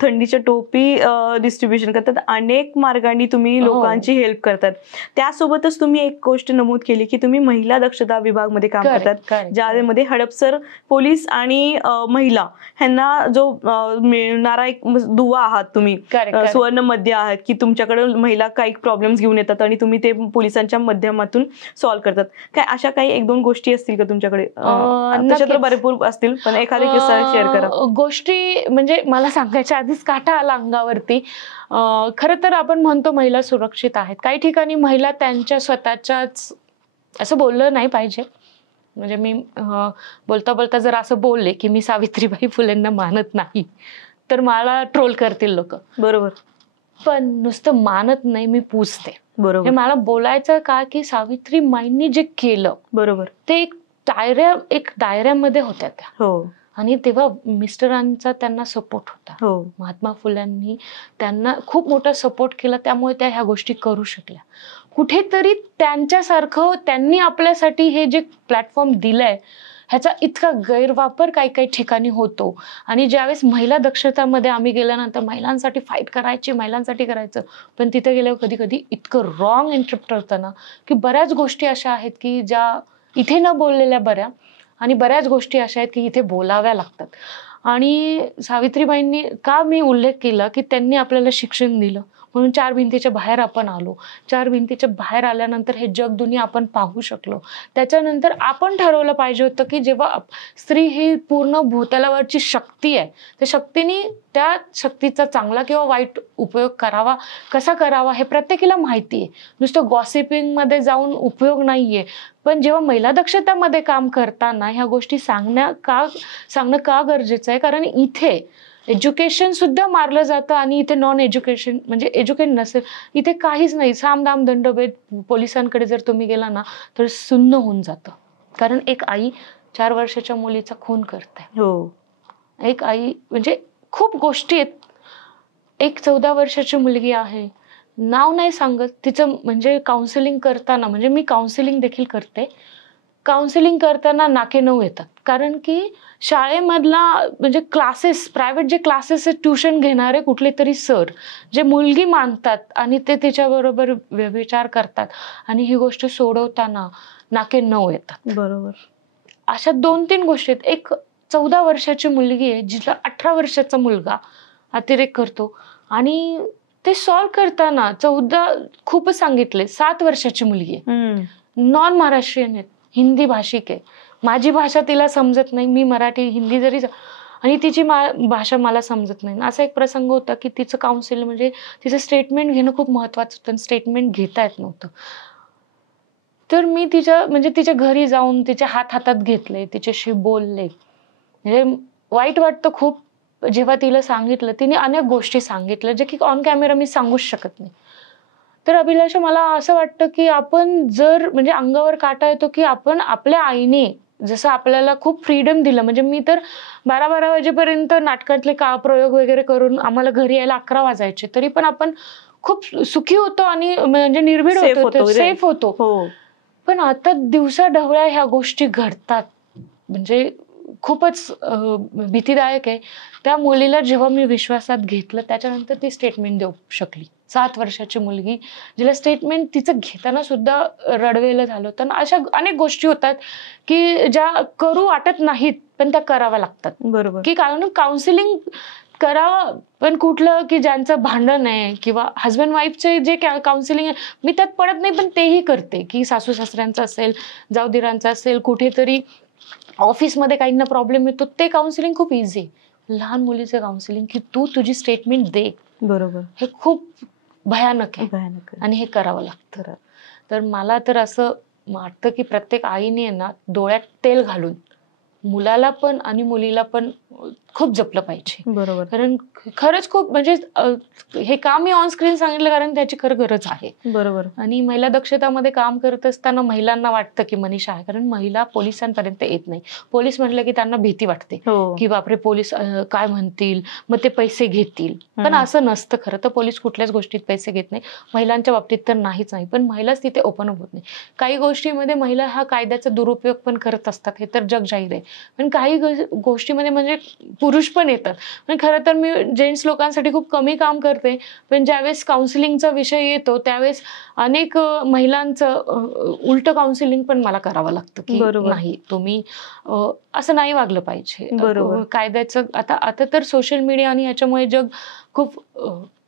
थंडीच्या टोपी डिस्ट्रीब्युशन करतात, अनेक मार्गांनी तुम्ही लोकांची हेल्प करतात. त्यासोबतच तुम्ही एक गोष्ट नमूद केली की तुम्ही महिला दक्षता विभागमध्ये काम करतात, ज्यामध्ये हडपसर पोलीस आणि महिला ह्यांना जो मिळणारा एक दुवा आहात तुम्ही, सुवर्ण मध्य आहात की तुमच्याकडे महिला काही प्रॉब्लेम्स घेऊन येतात आणि तुम्ही ते पोलिसांच्या माध्यमातून सॉल्व्ह करतात. काय अशा काही 1-2 गोष्टी असतील का तुमच्याकडे? तशा तर भरपूर असतील, पण एखादी किस्सा शेअर करा. गोष्टी म्हणजे मला सांगायच्या आधीच काटा आला अंगावरती. खरं तर आपण म्हणतो महिला सुरक्षित आहेत, काही ठिकाणी महिला त्यांच्या स्वतःच्याच, असं बोललं नाही पाहिजे, म्हणजे मी बोलता बोलता जर असं बोलले की मी सावित्रीबाई फुलेंना मानत नाही तर मला ट्रोल करतील लोक. बरोबर. पण नुसतं मानत नाही, मी पूजते. बरोबर. हे मला बोलायचं का की सावित्रीबाईंनी जे केलं, बरोबर, ते एक दायऱ्यामध्ये होत्या त्या. आणि तेव्हा मिस्टरांचा त्यांना सपोर्ट होता. महात्मा फुल्यांनी त्यांना खूप मोठा सपोर्ट केला, त्यामुळे त्या ह्या गोष्टी करू शकल्या. कुठेतरी त्यांच्यासारखं त्यांनी आपल्यासाठी हे जे प्लॅटफॉर्म दिलंय ह्याचा इतका गैरवापर काही काही ठिकाणी होतो. आणि ज्यावेळेस महिला दक्षतामध्ये आम्ही गेल्यानंतर महिलांसाठी फाईट करायची, महिलांसाठी करायचं, पण तिथे गेल्यावर कधी कधी इतकं रॉंग इंटरप्ट होतं ना की बऱ्याच गोष्टी अशा आहेत की ज्या इथे न बोललेल्या बऱ्या, आणि बऱ्याच गोष्टी अशा आहेत की इथे बोलाव्या लागतात. आणि सावित्रीबाईंनी का मी उल्लेख केला की त्यांनी आपल्याला शिक्षण दिलं म्हणून 4 भिंतीच्या बाहेर आपण आलो. 4 भिंतीच्या बाहेर आल्यानंतर हे जग दुनिया आपण पाहू शकलो. त्याच्यानंतर आपण ठरवलं पाहिजे होतं की जेव्हा स्त्री ही पूर्ण भूतलावरची शक्ती आहे, त्या शक्तीने त्या शक्तीचा चांगला किंवा वाईट उपयोग करावा, कसा करावा हे प्रत्येकीला माहिती आहे. नुसतं गॉसिपिंगमध्ये जाऊन उपयोग नाहीये. पण जेव्हा महिला दक्षतामध्ये काम करताना ह्या गोष्टी सांगणं का गरजेचं आहे, कारण इथे एज्युकेशन सुद्धा मारलं जातं आणि इथे नॉन एज्युकेशन म्हणजे एज्युकेट नसेल इथे काहीच नाही. सामदाम दंडभेद पोलिसांकडे जर तुम्ही गेला ना तर सुन्न होऊन जातं. कारण एक आई 4 वर्षाच्या मुलीचा खून करते. हो. एक आई म्हणजे खूप गोष्टी आहेत. एक 14 वर्षाची मुलगी आहे, नाव नाही सांगत, तिचं म्हणजे काउन्सिलिंग करताना, म्हणजे मी काउन्सिलिंग देखील करते, काउन्सिलिंग करताना नाके नऊ येतात. कारण की शाळेमधला म्हणजे क्लासेस, प्रायव्हेट जे क्लासेस ट्युशन घेणारे कुठले तरी सर जे मुलगी मानतात आणि ते तिच्याबरोबर व्यभिचार करतात आणि ही गोष्ट सोडवताना नाके नऊ येतात. बरोबर. अशा 2-3 गोष्टी आहेत. एक 14 वर्षाची मुलगी आहे जिला 18 वर्षाचा मुलगा अतिरेक करतो आणि ते सॉल्व्ह करताना 14 खूपच सांगितले. 7 वर्षाची मुलगी आहे, नॉन महाराष्ट्रीयन आहे, हिंदी भाषिक आहे, माझी भाषा तिला समजत नाही, मी मराठी हिंदी जरी आणि तिची भाषा मला समजत नाही. असा एक प्रसंग होता की तिचं काउन्सिल म्हणजे तिचं स्टेटमेंट घेणं खूप महत्वाचं होतं, स्टेटमेंट घेता येत नव्हतं. तर मी तिच्या घरी जाऊन तिच्या हातात घेतले, तिच्याशी बोलले. म्हणजे वाईट वाटतं खूप जेव्हा तिला सांगितलं. तिने अनेक गोष्टी सांगितल्या जे की ऑन कॅमेरा मी सांगूच शकत नाही. तर अभिलाषा मला असं वाटतं की आपण जर म्हणजे अंगावर काटा येतो की आपण आपल्या आईने जसं आपल्याला खूप फ्रीडम दिलं. म्हणजे मी तर 12-12 वाजेपर्यंत नाटकातले प्रयोग वगैरे करून आम्हाला घरी यायला 11 वाजायचे, तरी पण आपण खूप सुखी होतो आणि म्हणजे निर्भीड होतो, सेफ होतो. पण आता दिवसा ढवळ्या ह्या गोष्टी घडतात, म्हणजे खूपच भीतीदायक आहे. त्या मुलीला जेव्हा मी विश्वासात घेतलं त्याच्यानंतर ती स्टेटमेंट देऊ शकली. 7 वर्षाची मुलगी जिला स्टेटमेंट तिचं घेताना सुद्धा रडवेलं झालं होतं. अशा अनेक गोष्टी होतात की ज्या करू वाटत नाहीत पण त्या कराव्या लागतात. बरोबर. की कारण काउन्सिलिंग करावं, पण कुठलं की ज्यांचं भांडण आहे किंवा हस्बंड वाईफचे जे काउन्सिलिंग आहे मी त्यात पडत नाही, पण तेही करते की सासू सासऱ्यांचं असेल, जाऊदिरांचं असेल, कुठेतरी ऑफिसमध्ये काहींना प्रॉब्लेम येतो, ते काउन्सिलिंग खूप इझी आहे. लहान मुलीचं काउन्सिलिंग की तू तुझी स्टेटमेंट दे, बरोबर, हे खूप भयानक आहे आणि हे करावं लागतं. तर मला तर असं वाटतं की प्रत्येक आईने ना डोळ्यात तेल घालून मुलाला पण आणि मुलीला पण खूप जपलं पाहिजे. बरोबर. कारण खरंच खूप म्हणजे हे काम मी ऑन स्क्रीन सांगितलं कारण त्याची खरं गरज आहे. बरोबर. आणि महिला दक्षतामध्ये काम करत असताना महिलांना वाटतं की मनीषा आहे, कारण महिला पोलिसांपर्यंत येत नाही. पोलीस म्हटलं की त्यांना भीती वाटते की बापरे पोलीस काय म्हणतील, मग ते पैसे घेतील. पण असं नसतं खरं तर. पोलीस कुठल्याच गोष्टीत पैसे घेत नाही, महिलांच्या बाबतीत तर नाहीच नाही. पण महिलाच तिथे ओपन अप होत नाही. काही गोष्टीमध्ये महिला हा कायद्याचा दुरुपयोग पण करत असतात, हे तर जग जाहीर आहे. पण काही गोष्टीमध्ये म्हणजे पुरुष पण येतात. पण खरं तर मी जेंट्स लोकांसाठी खूप कमी काम करते, पण ज्यावेळेस काउन्सिलिंगचा विषय येतो त्यावेळेस अनेक महिलांचं उलट काउन्सिलिंग पण मला करावं लागतं की नाही तुम्ही असं नाही वागलं पाहिजे. बरोबर. कायद्याचं आता तर सोशल मीडिया आणि ह्याच्यामुळे जग खूप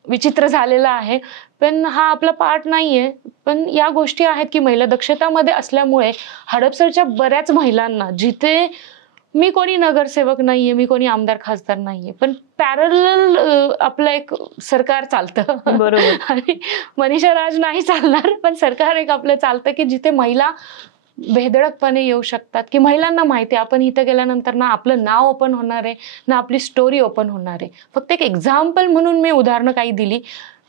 विचित्र झालेलं आहे, पण हा आपला पार्ट नाहीये. पण या गोष्टी आहेत की महिला दक्षतामध्ये असल्यामुळे हडपसरच्या बऱ्याच महिलांना, जिथे मी कोणी नगरसेवक नाहीये, मी कोणी आमदार खासदार नाहीये, पण पॅरलल आपलं एक सरकार चालतं. बरोबर. आणि मनीषा राज नाही चालणार, पण सरकार एक आपलं चालतं की जिथे महिला बेधडकपणे येऊ शकतात, की महिलांना माहिती आहे आपण इथं गेल्यानंतर ना आपलं नाव ओपन होणार आहे ना आपली स्टोरी ओपन होणार आहे. फक्त एक एक्झाम्पल म्हणून मी उदाहरणं काही दिली,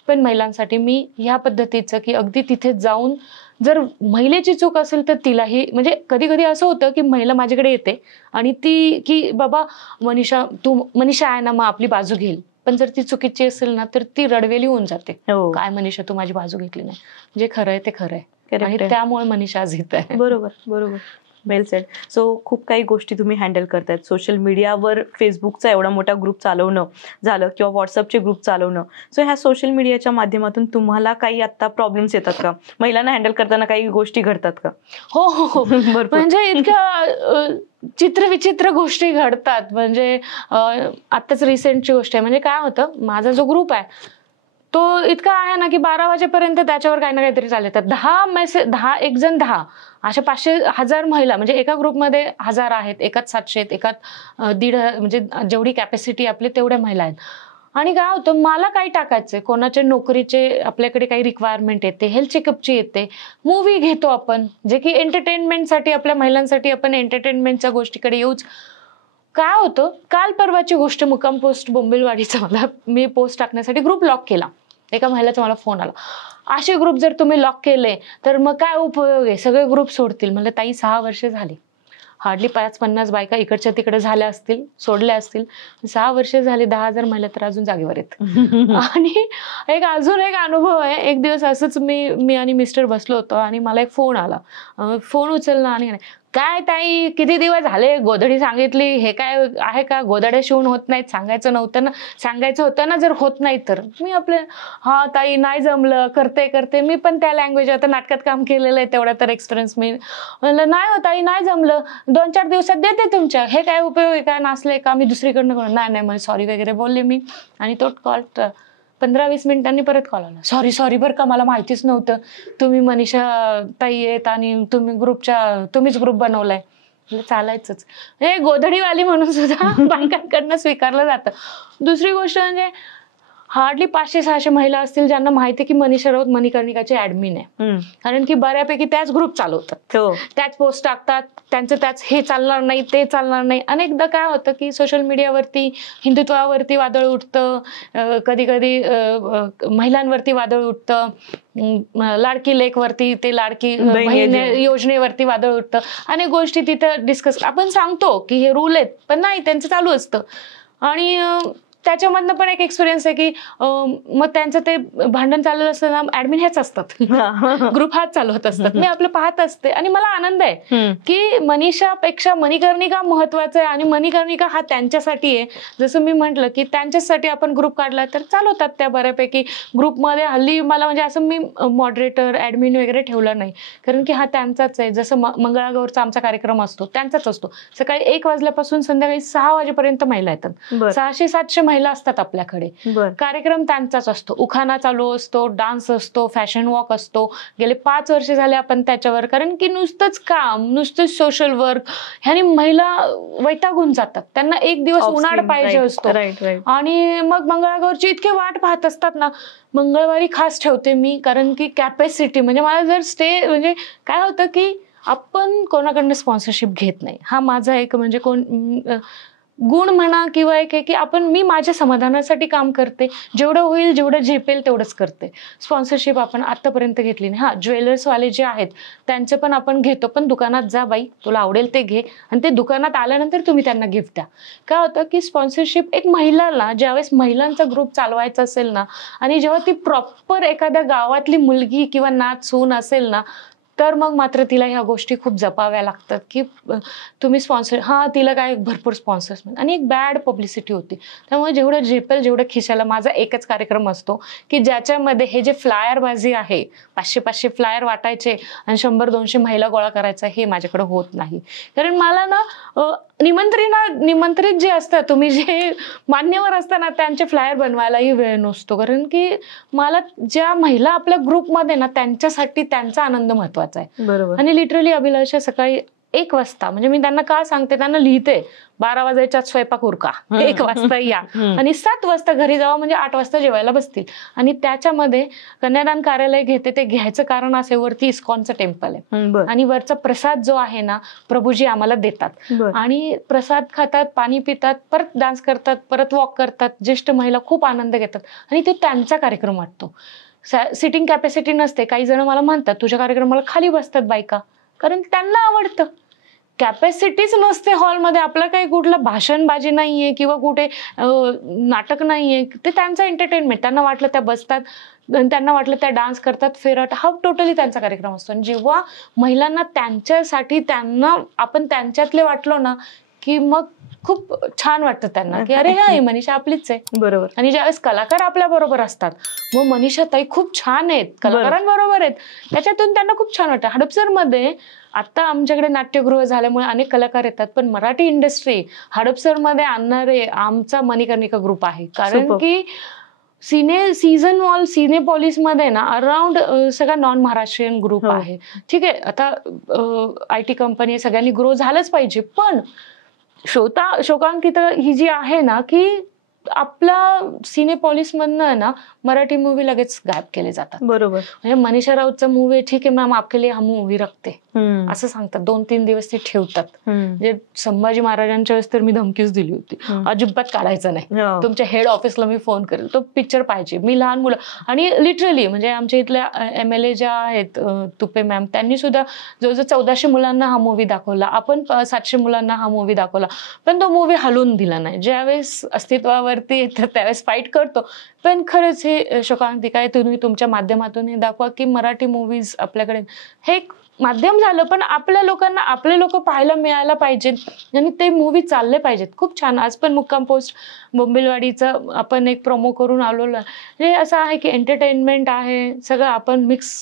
पण महिलांसाठी मी ह्या पद्धतीचं की अगदी तिथे जाऊन जर महिलेची चूक असेल तर तिलाही, म्हणजे कधी कधी असं होतं की महिला माझ्याकडे येते आणि ती की बाबा मनीषा आहे ना, मग आपली बाजू घेईल. पण जर ती चुकीची असेल ना तर ती रडवेली होऊन जाते. काय मनीषा तू माझी बाजू घेतली नाही. जे खरं आहे ते खरं आहे आणि त्यामुळे मनीषा आज इथं आहे. बरोबर बरोबर. वेल सेड. सो खूप काही गोष्टी तुम्ही हँडल करतायत. सोशल मीडियावर फेसबुकचा एवढा मोठा ग्रुप चालवणं झालं किंवा व्हॉट्सअपचे ग्रुप चालवणं. सो ह्या सोशल मीडियाच्या माध्यमातून तुम्हाला काही आता प्रॉब्लेम्स येतात का? महिलांना हँडल करताना काही गोष्टी घडतात का? हो हो हो म्हणजे इतक्या चित्रविचित्र गोष्टी घडतात. म्हणजे आत्ताच रिसेंटची गोष्ट आहे. म्हणजे काय होतं, माझा जो ग्रुप आहे तो इतका आहे ना की 12 वाजेपर्यंत त्याच्यावर काही ना काहीतरी चालू येतात. 10 एक जण 10 अशा 500-1000 महिला, म्हणजे एका ग्रुपमध्ये 1000 आहेत, एकात 700 आहेत, एकात 1,500, म्हणजे जेवढी कॅपॅसिटी आपली तेवढ्या महिला आहेत. आणि काय होतं, मला काय टाकायचंय, कोणाच्या नोकरीचे आपल्याकडे काही रिक्वायरमेंट येते, हेल्थ चेकअपची येते, मूवी घेतो आपण, जे की एंटरटेनमेंटसाठी, आपल्या महिलांसाठी आपण एंटरटेनमेंटच्या गोष्टीकडे येऊच. काय होतं, काल परवाची गोष्ट, मुक्काम पोस्ट बोंबिलवाडीचा मी पोस्ट टाकण्यासाठी ग्रुप लॉक केला. एका महिलाचा मला फोन आला, असे ग्रुप जर तुम्ही लॉक केले तर मग काय उपयोग आहे, सगळे ग्रुप सोडतील. म्हणलं ताई 6 वर्ष झाली, हार्डली 5-50 बायका इकडच्या तिकडे झाल्या असतील, सोडल्या असतील. 6 वर्ष झाली, 10,000 महिला तर अजून जागेवर आहेत. आणि अजून एक अनुभव आहे. एक दिवस असंच मी आणि मिस्टर बसलो होतो आणि मला एक फोन आला. फोन उचलला आणि काय ताई, किती दिवस झाले गोधडी सांगितली, हे काय आहे का, गोधड्या शिवून होत नाहीत, सांगायचं होतं ना जर होत नाही तर. मी आपले हा ताई नाही जमलं, करते. मी पण त्या लँग्वेज, आता नाटकात काम केलेलं आहे तेवढा तर एक्सपिरियन्स. मी म्हणलं नाही हो ताई, नाही जमलं, 2-4 दिवसात देते तुमच्या, हे काय उपयोग आहे, काय नाचले का, मी दुसरीकडनं नाही मला सॉरी वगैरे बोलले मी. आणि तो कॉल 15-20 मिनिटांनी परत कॉल आला, सॉरी बरं का, मला माहितीच नव्हतं तुम्ही मनीषा ताई आहेत आणि तुम्हीच ग्रुप बनवलाय. चालायचंच, हे गोधडीवाली म्हणून सुद्धा बायकांकडनं स्वीकारलं जातं. दुसरी गोष्ट म्हणजे हार्डली 500-600 महिला असतील ज्यांना माहिती की मनीषा राऊत मणिकर्णिकाचे ऍडमिन आहे. कारण की बऱ्यापैकी त्याच ग्रुप चालवतात, त्याच पोस्ट टाकतात, त्यांचं त्याच हे चालणार नाही, ते चालणार नाही. अनेकदा काय होतं की सोशल मीडियावरती हिंदुत्वावरती वादळ उठतं, कधी कधी महिलांवरती वादळ उठतं, लाडकी लेकवरती, ते लाडकी बहीण योजनेवरती वादळ उठतं. अनेक गोष्टी तिथं डिस्कस आपण सांगतो की हे रूल आहेत, पण नाही, त्यांचं चालू असतं. आणि त्याच्यामधनं पण एक एक्सपिरियन्स आहे की मग त्यांचं ते भांडण चालू असताना ऍडमिन हेच असतात, ग्रुप हाच चालवत असतात. मी आपलं पाहत असते आणि मला आनंद आहे की मनीषापेक्षा मणिकर्णिका महत्वाचं आहे आणि मणिकर्णिका हा त्यांच्यासाठी आहे. जसं मी म्हटलं की त्यांच्यासाठी आपण ग्रुप काढला तर चालवतात त्या बऱ्यापैकी. ग्रुपमध्ये हल्ली मला म्हणजे असं मी मॉडरेटर ऍडमिन वगैरे ठेवला नाही, कारण की हा त्यांचाच आहे. जसं मंगळागौरचा आमचा कार्यक्रम असतो त्यांचाच असतो. सकाळी 1 वाजल्यापासून संध्याकाळी 6 वाजेपर्यंत महिला येतात, 600-700 महिला असतात आपल्याकडे. कार्यक्रम त्यांचाच असतो, उखाणा चालू असतो, डान्स असतो, फॅशन वॉक असतो. गेले 5 वर्ष झाले आपण त्याच्यावर, कारण की नुसतंच काम, नुसतंच सोशल वर्क ह्यानी महिला वैतागून जातात. त्यांना एक दिवस उन्हाळ पाहिजे असतो. आणि मग मंगळागौरची इतके वाट पाहत असतात ना. मंगळवारी खास ठेवते मी, कारण की कॅपॅसिटी म्हणजे मला जर म्हणजे काय होतं की आपण कोणाकडनं स्पॉन्सरशिप घेत नाही, हा माझा एक म्हणजे गुण म्हणा किंवा एक आहे की मी माझ्या समाधानासाठी काम करते, जेवढं होईल, जेवढं झेपेल तेवढंच करते. स्पॉन्सरशिप आपण आतापर्यंत घेतली नाही. हा, ज्वेलर्सवाले जे आहेत त्यांचं पण आपण घेतो, पण दुकानात जा बाई, तुला आवडेल ते घे, आणि ते दुकानात आल्यानंतर तुम्ही त्यांना गिफ्ट द्या. काय होतं की स्पॉन्सरशिप एक महिलाला, ज्यावेळेस महिलांचा ग्रुप चालवायचा असेल ना, आणि जेव्हा ती प्रॉपर एखाद्या गावातली मुलगी किंवा नात सून असेल ना, तर मग मात्र तिला ह्या गोष्टी खूप जपाव्या लागतात की तुम्ही स्पॉन्सर, तिला काय भरपूर स्पॉन्सर्स मिळतात आणि एक बॅड पब्लिसिटी होती. त्यामुळे जेवढं झेपेल, जेवढं खिशाला. माझा एकच कार्यक्रम असतो की ज्याच्यामध्ये हे जे फ्लायरबाजी आहे, 500-500 फ्लायर वाटायचे आणि 100-200 महिला गोळा करायचा, हे माझ्याकडे होत नाही. कारण मला ना निमंत्रित जे असतात, तुम्ही जे मान्यवर असताना त्यांचे फ्लायर बनवायलाही वेळ नसतो. कारण की मला ज्या महिला आपल्या ग्रुपमध्ये ना, त्यांच्यासाठी त्यांचा आनंद महत्वाचा आहे. बरोबर. आणि लिटरली अभिलाषा सकाळी 1 वाजता, म्हणजे मी त्यांना का सांगते, त्यांना लिहिते 12 वाजायच्या स्वयंपाक उरका, 1 वाजता या आणि 7 वाजता घरी जावं, म्हणजे 8 वाजता जेवायला बसतील. आणि त्याच्यामध्ये कन्यादान कार्यालय घेते, ते घ्यायचं कारण असे, वरती इस्कॉनचं टेम्पल आहे आणि वरचा प्रसाद जो आहे ना, प्रभूजी आम्हाला देतात आणि प्रसाद खातात, पाणी पितात, परत डान्स करतात, परत वॉक करतात. ज्येष्ठ महिला खूप आनंद घेतात आणि तो त्यांचा कार्यक्रम वाटतो. सिटिंग कॅपॅसिटी नसते. काही जण मला म्हणतात तुझ्या कार्यक्रमाला खाली बसतात बायका, कारण त्यांना आवडतं. कॅपॅसिटीच नसते हॉलमध्ये. आपलं काही कुठलं भाषणबाजी नाहीये किंवा कुठे नाटक नाहीये, ते त्यांचं एंटरटेनमेंट. त्यांना वाटलं त्या बसतात, त्यांना वाटलं त्या डान्स करतात, फेरट हा टोटली त्यांचा कार्यक्रम असतो. आणि जेव्हा महिलांना त्यांच्यासाठी आपण त्यांच्यातले वाटलो ना, की मग खूप छान वाटतं त्यांना, की अरे हा मनीषा आपलीच आहे. बरोबर. आणि ज्यावेळेस कलाकार आपल्या बरोबर असतात, मग मनीषा ताई खूप छान आहेत, कलाकारांबरोबर आहेत, त्याच्यातून त्यांना खूप छान वाटतं. हडपसरमध्ये आता आमच्याकडे नाट्यगृह झाल्यामुळे अनेक कलाकार येतात, पण मराठी इंडस्ट्री हडपसरमध्ये आणणारे आमचा मणिकर्णिका ग्रुप आहे. कारण की सिनेपॉलिस मध्ये ना अराउंड सगळा नॉन महाराष्ट्रीयन ग्रुप आहे. ठीक आहे, आता IT कंपनी सगळ्यांनी ग्रो झालंच पाहिजे, पण शोकांकिता ही जी आहे ना, की आपला सिनेपॉलिस मधनं ना मराठी मूवी लगेच गायब केले जातात. बरोबर. म्हणजे मनीषा राऊतचा मूवी ठीक आहे मॅम आपके लिए हम मूवी रखते असं सांगतात, 2-3 दिवस ते ठेवतात. म्हणजे संभाजी महाराजांच्या वेळेस तर मी धमकीच दिली होती, अजिबात काढायचं नाही, तुमच्या हेड ऑफिसला मी फोन करेल, तो पिक्चर पाहिजे. मी लहान मुलं आणि लिटरली म्हणजे आमच्या इथल्या MLA ज्या आहेत तुपे मॅम, त्यांनी सुद्धा जवळजवळ 1400 मुलांना हा मूवी दाखवला, आपण 700 मुलांना हा मूवी दाखवला, पण तो मूवी हलवून दिला नाही. ज्यावेळेस अस्तित्वावरती येतं त्यावेळेस फाईट करतो. पण खरंच हे शोकांतिका आहे, तुम्ही तुमच्या माध्यमातून हे दाखवा की मराठी मूवीज आपल्याकडे हे माध्यम झालं, पण आपल्या लोकांना आपले लोक पाहायला मिळायला पाहिजेत आणि ते मूवी चालले पाहिजेत. खूप छान. आज पण मुक्काम पोस्ट बोंबिलवाडीचं आपण एक प्रोमो करून आलेलो आहे. हे असं आहे की एंटरटेनमेंट आहे, सगळं आपण मिक्स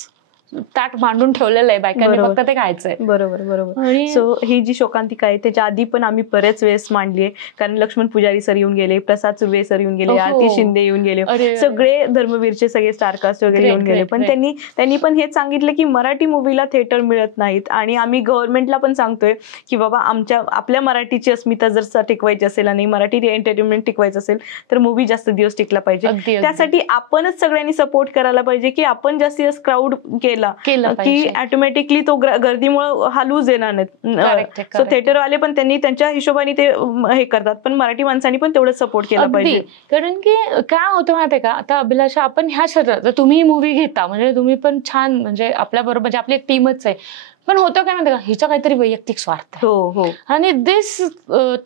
ताट मांडून ठेवलेलं आहे, बायकांनी फक्त ते खायचंय. बरोबर बरोबर. सो ही जी शोकांतिका आहे त्याच्या आधी पण आम्ही बरेच वेळेस मांडलीये, कारण लक्ष्मण पुजारी सर येऊन गेले, प्रसाद सुर्वे सर येऊन गेले, आरती शिंदे येऊन गेले, सगळे धर्मवीरचे सगळे स्टारकास्ट वगैरे येऊन गेले. पण त्यांनी पण हेच सांगितलं की मराठी मूवीला थिएटर मिळत नाहीत, आणि आम्ही गव्हर्नमेंटला पण सांगतोय की बाबा आपल्या मराठीची अस्मिता जर टिकवायची असेल आणि मराठी एंटरटेनमेंट टिकवायचं असेल तर मूवी जास्त दिवस टिकला पाहिजे. त्यासाठी आपणच सगळ्यांनी सपोर्ट करायला पाहिजे की आपण जास्तीत जास्त क्राऊड केला की ऑटोमॅटिकली तो गर्दीमुळे हलूच येणार नाहीत. सो थिएटरवाले पण त्यांनी त्यांच्या हिशोबाने ते हे करतात, पण मराठी माणसांनी पण तेवढं सपोर्ट केला पाहिजे. कारण की काय होतं माहितीये का, आता अभिलाषा आपण ह्या क्षेत्रात तुम्ही मूवी घेता म्हणजे तुम्ही पण छान, म्हणजे आपल्या बरोबर म्हणजे आपली एक टीमच आहे, पण होतं काय माहिती का, हिचा काहीतरी वैयक्तिक स्वार्थ आहे. आणि दिस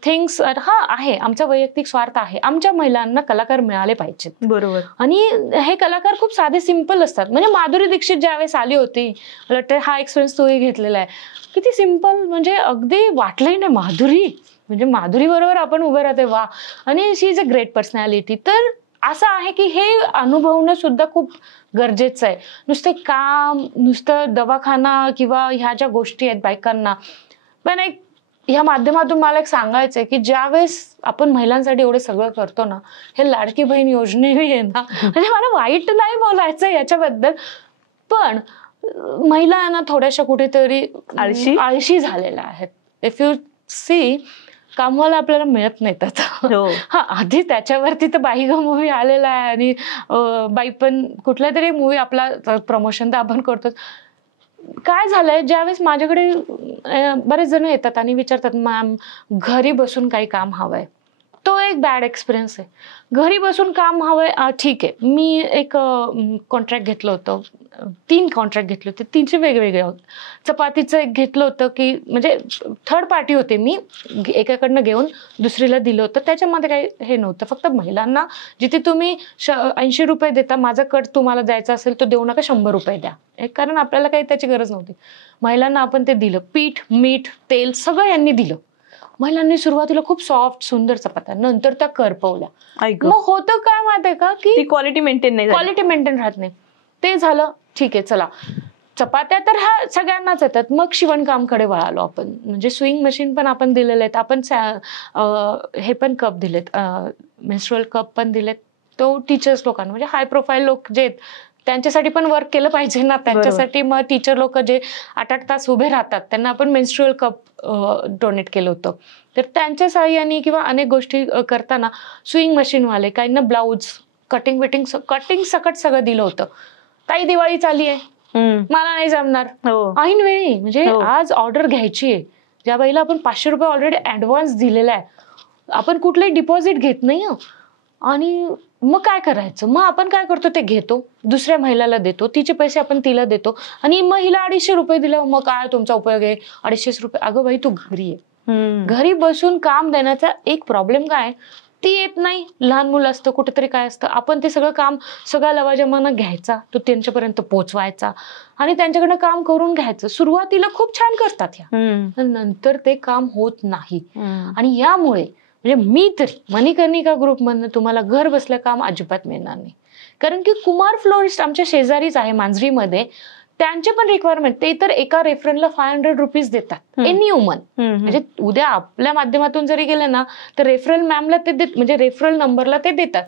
थिंग्स आहे, आमचा वैयक्तिक स्वार्थ आहे, आमच्या महिलांना कलाकार मिळाले पाहिजेत. बरोबर. आणि हे कलाकार खूप साधे सिंपल असतात. म्हणजे माधुरी दीक्षित ज्यावेळेस आली होती, मला वाटतं हा एक्सपिरियन्स तोही घेतलेला आहे, किती सिंपल, म्हणजे अगदी वाटलंही नाही माधुरी बरोबर आपण उभे राहते, वा. आणि शी इज अ ग्रेट पर्सनॅलिटी. तर असं आहे की हे अनुभवणं सुद्धा खूप गरजेचं आहे. नुसते काम, नुसतं दवाखाना किंवा ह्या ज्या गोष्टी आहेत बायकांना, पण ह्या माध्यमातून मला एक सांगायचंय की ज्यावेळेस आपण महिलांसाठी एवढं सगळं करतो ना, हे लाडकी बहीण योजनेने आहे ना, म्हणजे मला वाईट नाही बोलायचं याच्याबद्दल, पण महिला ना थोड्याशा कुठेतरी आळशी झालेल्या आहेत. इफ यू सी, कामवाला आपल्याला मिळत नाहीत आता. हा, आधी त्याच्यावरती तर बाई ग मूवी आलेला आहे, आणि बाई पण कुठल्या तरी मूवी आपला प्रमोशन तर आपण करतो. काय झालंय, ज्यावेळेस माझ्याकडे बरेच जण येतात आणि विचारतात मॅम घरी बसून काही काम हवंय, तो एक बॅड एक्सपिरियन्स आहे. घरी बसून काम हवंय, ठीक आहे. मी एक कॉन्ट्रॅक्ट घेतलं होतं, 3 कॉन्ट्रॅक्ट घेतले होते, 3चे वेगवेगळे होते. चपातीचं एक घेतलं होतं की म्हणजे थर्ड पार्टी होते, मी एकाकडनं घेऊन दुसरीला दिलं होतं. त्याच्यामध्ये काही हे नव्हतं, फक्त महिलांना जिथे तुम्ही 80 रुपये देता, माझा कट तुम्हाला द्यायचा असेल तर देऊ नका, 100 रुपये द्या, कारण आपल्याला काही त्याची गरज नव्हती. महिलांना आपण ते दिलं, पीठ, मीठ, तेल सगळं यांनी दिलं. महिलांनी सुरुवातीला खूप सॉफ्ट सुंदर चपात्या, नंतर त्या करपवल्या. मग होतं काय माहितीये का की क्वालिटी मेंटेन राहत नाही. ते झालं, ठीक आहे चला, चपात्या तर ह्या सगळ्यांनाच येतात. मग शिवणकामकडे वळालो आपण, म्हणजे स्विंग मशीन पण आपण दिलेले आहेत, आपण हे पण कप दिलेत, मेन्स्ट्रुअल कप पण दिलेत. तो टीचर्स लोकांना, म्हणजे हाय प्रोफाईल लोक जे आहेत त्यांच्यासाठी पण वर्क केलं पाहिजे ना, त्यांच्यासाठी मग टीचर लोक जे 8-8 तास उभे राहतात त्यांना आपण मेन्स्ट्रुअल कप डोनेट केलं होतं. तर त्यांच्या सहाय्याने किंवा अनेक गोष्टी करताना स्विंग मशीनवाले काहींना ब्लाऊज कटिंग सकट सगळं दिलं होतं. ताई दिवाळी चालली आहे, मला नाही जमणार, ऐन वेळी, म्हणजे आज ऑर्डर घ्यायची आहे, ज्या बाईला आपण 500 रुपये ऑलरेडी ऍडव्हान्स दिलेला आहे, आपण कुठलंही डिपॉझिट घेत नाही. आणि मग काय करायचं, मग आपण काय करतो, ते घेतो, दुसऱ्या महिलाला देतो, तिचे पैसे आपण तिला देतो, आणि मग हिला 250 रुपये दिलं, मग काय तुमचा उपयोग आहे, 250 रुपये. अगं बाई तू घरी आहे, घरी बसून काम देण्याचा एक प्रॉब्लेम काय, ती येत नाही, लहान मुलं असतं, कुठेतरी काय असतं, आपण ते सगळं काम सगळा लवाजमानं घ्यायचा, तो त्यांच्यापर्यंत पोहोचवायचा आणि त्यांच्याकडनं काम करून घ्यायचं. सुरुवातीला खूप छान करतात ह्या, नंतर ते काम होत नाही. आणि यामुळे म्हणजे मी तरी मणिकर्णिका ग्रुपमधनं तुम्हाला घर बसल्या काम अजिबात मिळणार नाही. कारण की कुमार फ्लोरिस्ट आमच्या शेजारीच आहे मांजरीमध्ये, त्यांचे पण रिक्वायरमेंट, ते तर एका रेफरनला 500 रुपीज देतात, एनी वुमन. म्हणजे उद्या आपल्या माध्यमातून जरी गेलं ना तर रेफरल मॅमला ते म्हणजे रेफरल नंबरला ते देतात,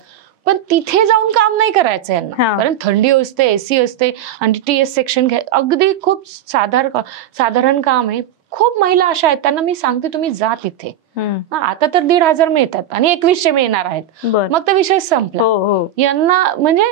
पण तिथे जाऊन काम नाही करायचं यांना, कारण थंडी असते, एसी असते आणि TS सेक्शन अगदी खूप साधारण काम आहे. खूप महिला अशा आहेत, त्यांना मी सांगते तुम्ही जा तिथे. आता तर 1,500 मिळतात आणि 2100 मिळणार आहेत, मग तर विषय संपला. यांना म्हणजे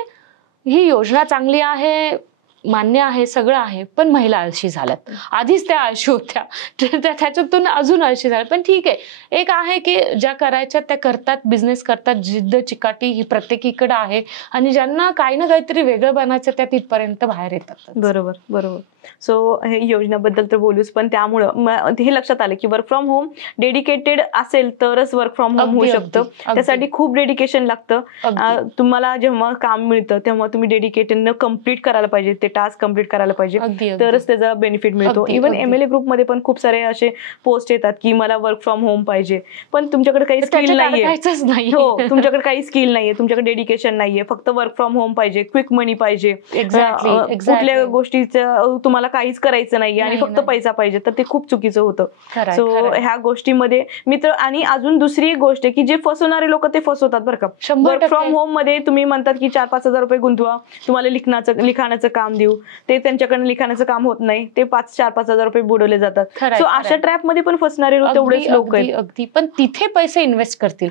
ही योजना चांगली आहे, मान्य आहे, सगळं आहे, पण महिला आळशी झाल्यात. आधीच त्या आळशी होत्या, त्याच्यातून अजून आळशी झाल्या. पण ठीक आहे, एक आहे की ज्या करायच्या त्या करतात, बिझनेस करतात, जिद्द चिकाटी ही प्रत्येकीकडे आहे आणि ज्यांना काही ना काहीतरी वेगळं बनायचं त्या तिथपर्यंत बाहेर येतात. बरोबर बरोबर. सो हे योजनेबद्दल तर बोलूच, पण त्यामुळं हे लक्षात आलं की वर्क फ्रॉम होम डेडिकेटेड असेल तरच वर्क फ्रॉम होम होऊ शकतं. त्यासाठी खूप डेडिकेशन लागतं. तुम्हाला जेव्हा काम मिळतं तेव्हा तुम्ही डेडिकेटेडनं कम्प्लीट करायला पाहिजे, ते टास्क कम्प्लीट करायला पाहिजे, तरच त्याचा बेनिफिट मिळतो. इव्हन MLA ग्रुपमध्ये पण खूप सारे असे पोस्ट येतात की मला वर्क फ्रॉम होम पाहिजे, पण तुमच्याकडे काही स्किल नाहीये. हो, तुमच्याकडे काही स्किल नाहीये, तुमच्याकडे डेडिकेशन नाहीये, फक्त वर्क फ्रॉम होम पाहिजे, क्विक मनी पाहिजे, कुठल्या गोष्टीचं तुम्हाला काहीच करायचं नाहीये आणि फक्त पैसा पाहिजे, तर ते खूप चुकीचं होतं. सो ह्या गोष्टीमध्ये मित्र आणि अजून दुसरी एक गोष्ट आहे की जे फसवणारे लोक ते फसवतात बरं का. वर्क फ्रॉम होम मध्ये तुम्ही म्हणतात की 4-5 हजार रुपये गुंतवा, तुम्हाला लिखाणाचं काम देऊ, ते त्यांच्याकडे लिखाणाचं काम होत नाही, ते 4-5 हजार रुपये बुडवले जातात. सो अशा ट्रॅप मध्ये पण फसणारे तेवढेच लोक आहेत. अगदी, पण तिथे पैसे इन्व्हेस्ट करतील,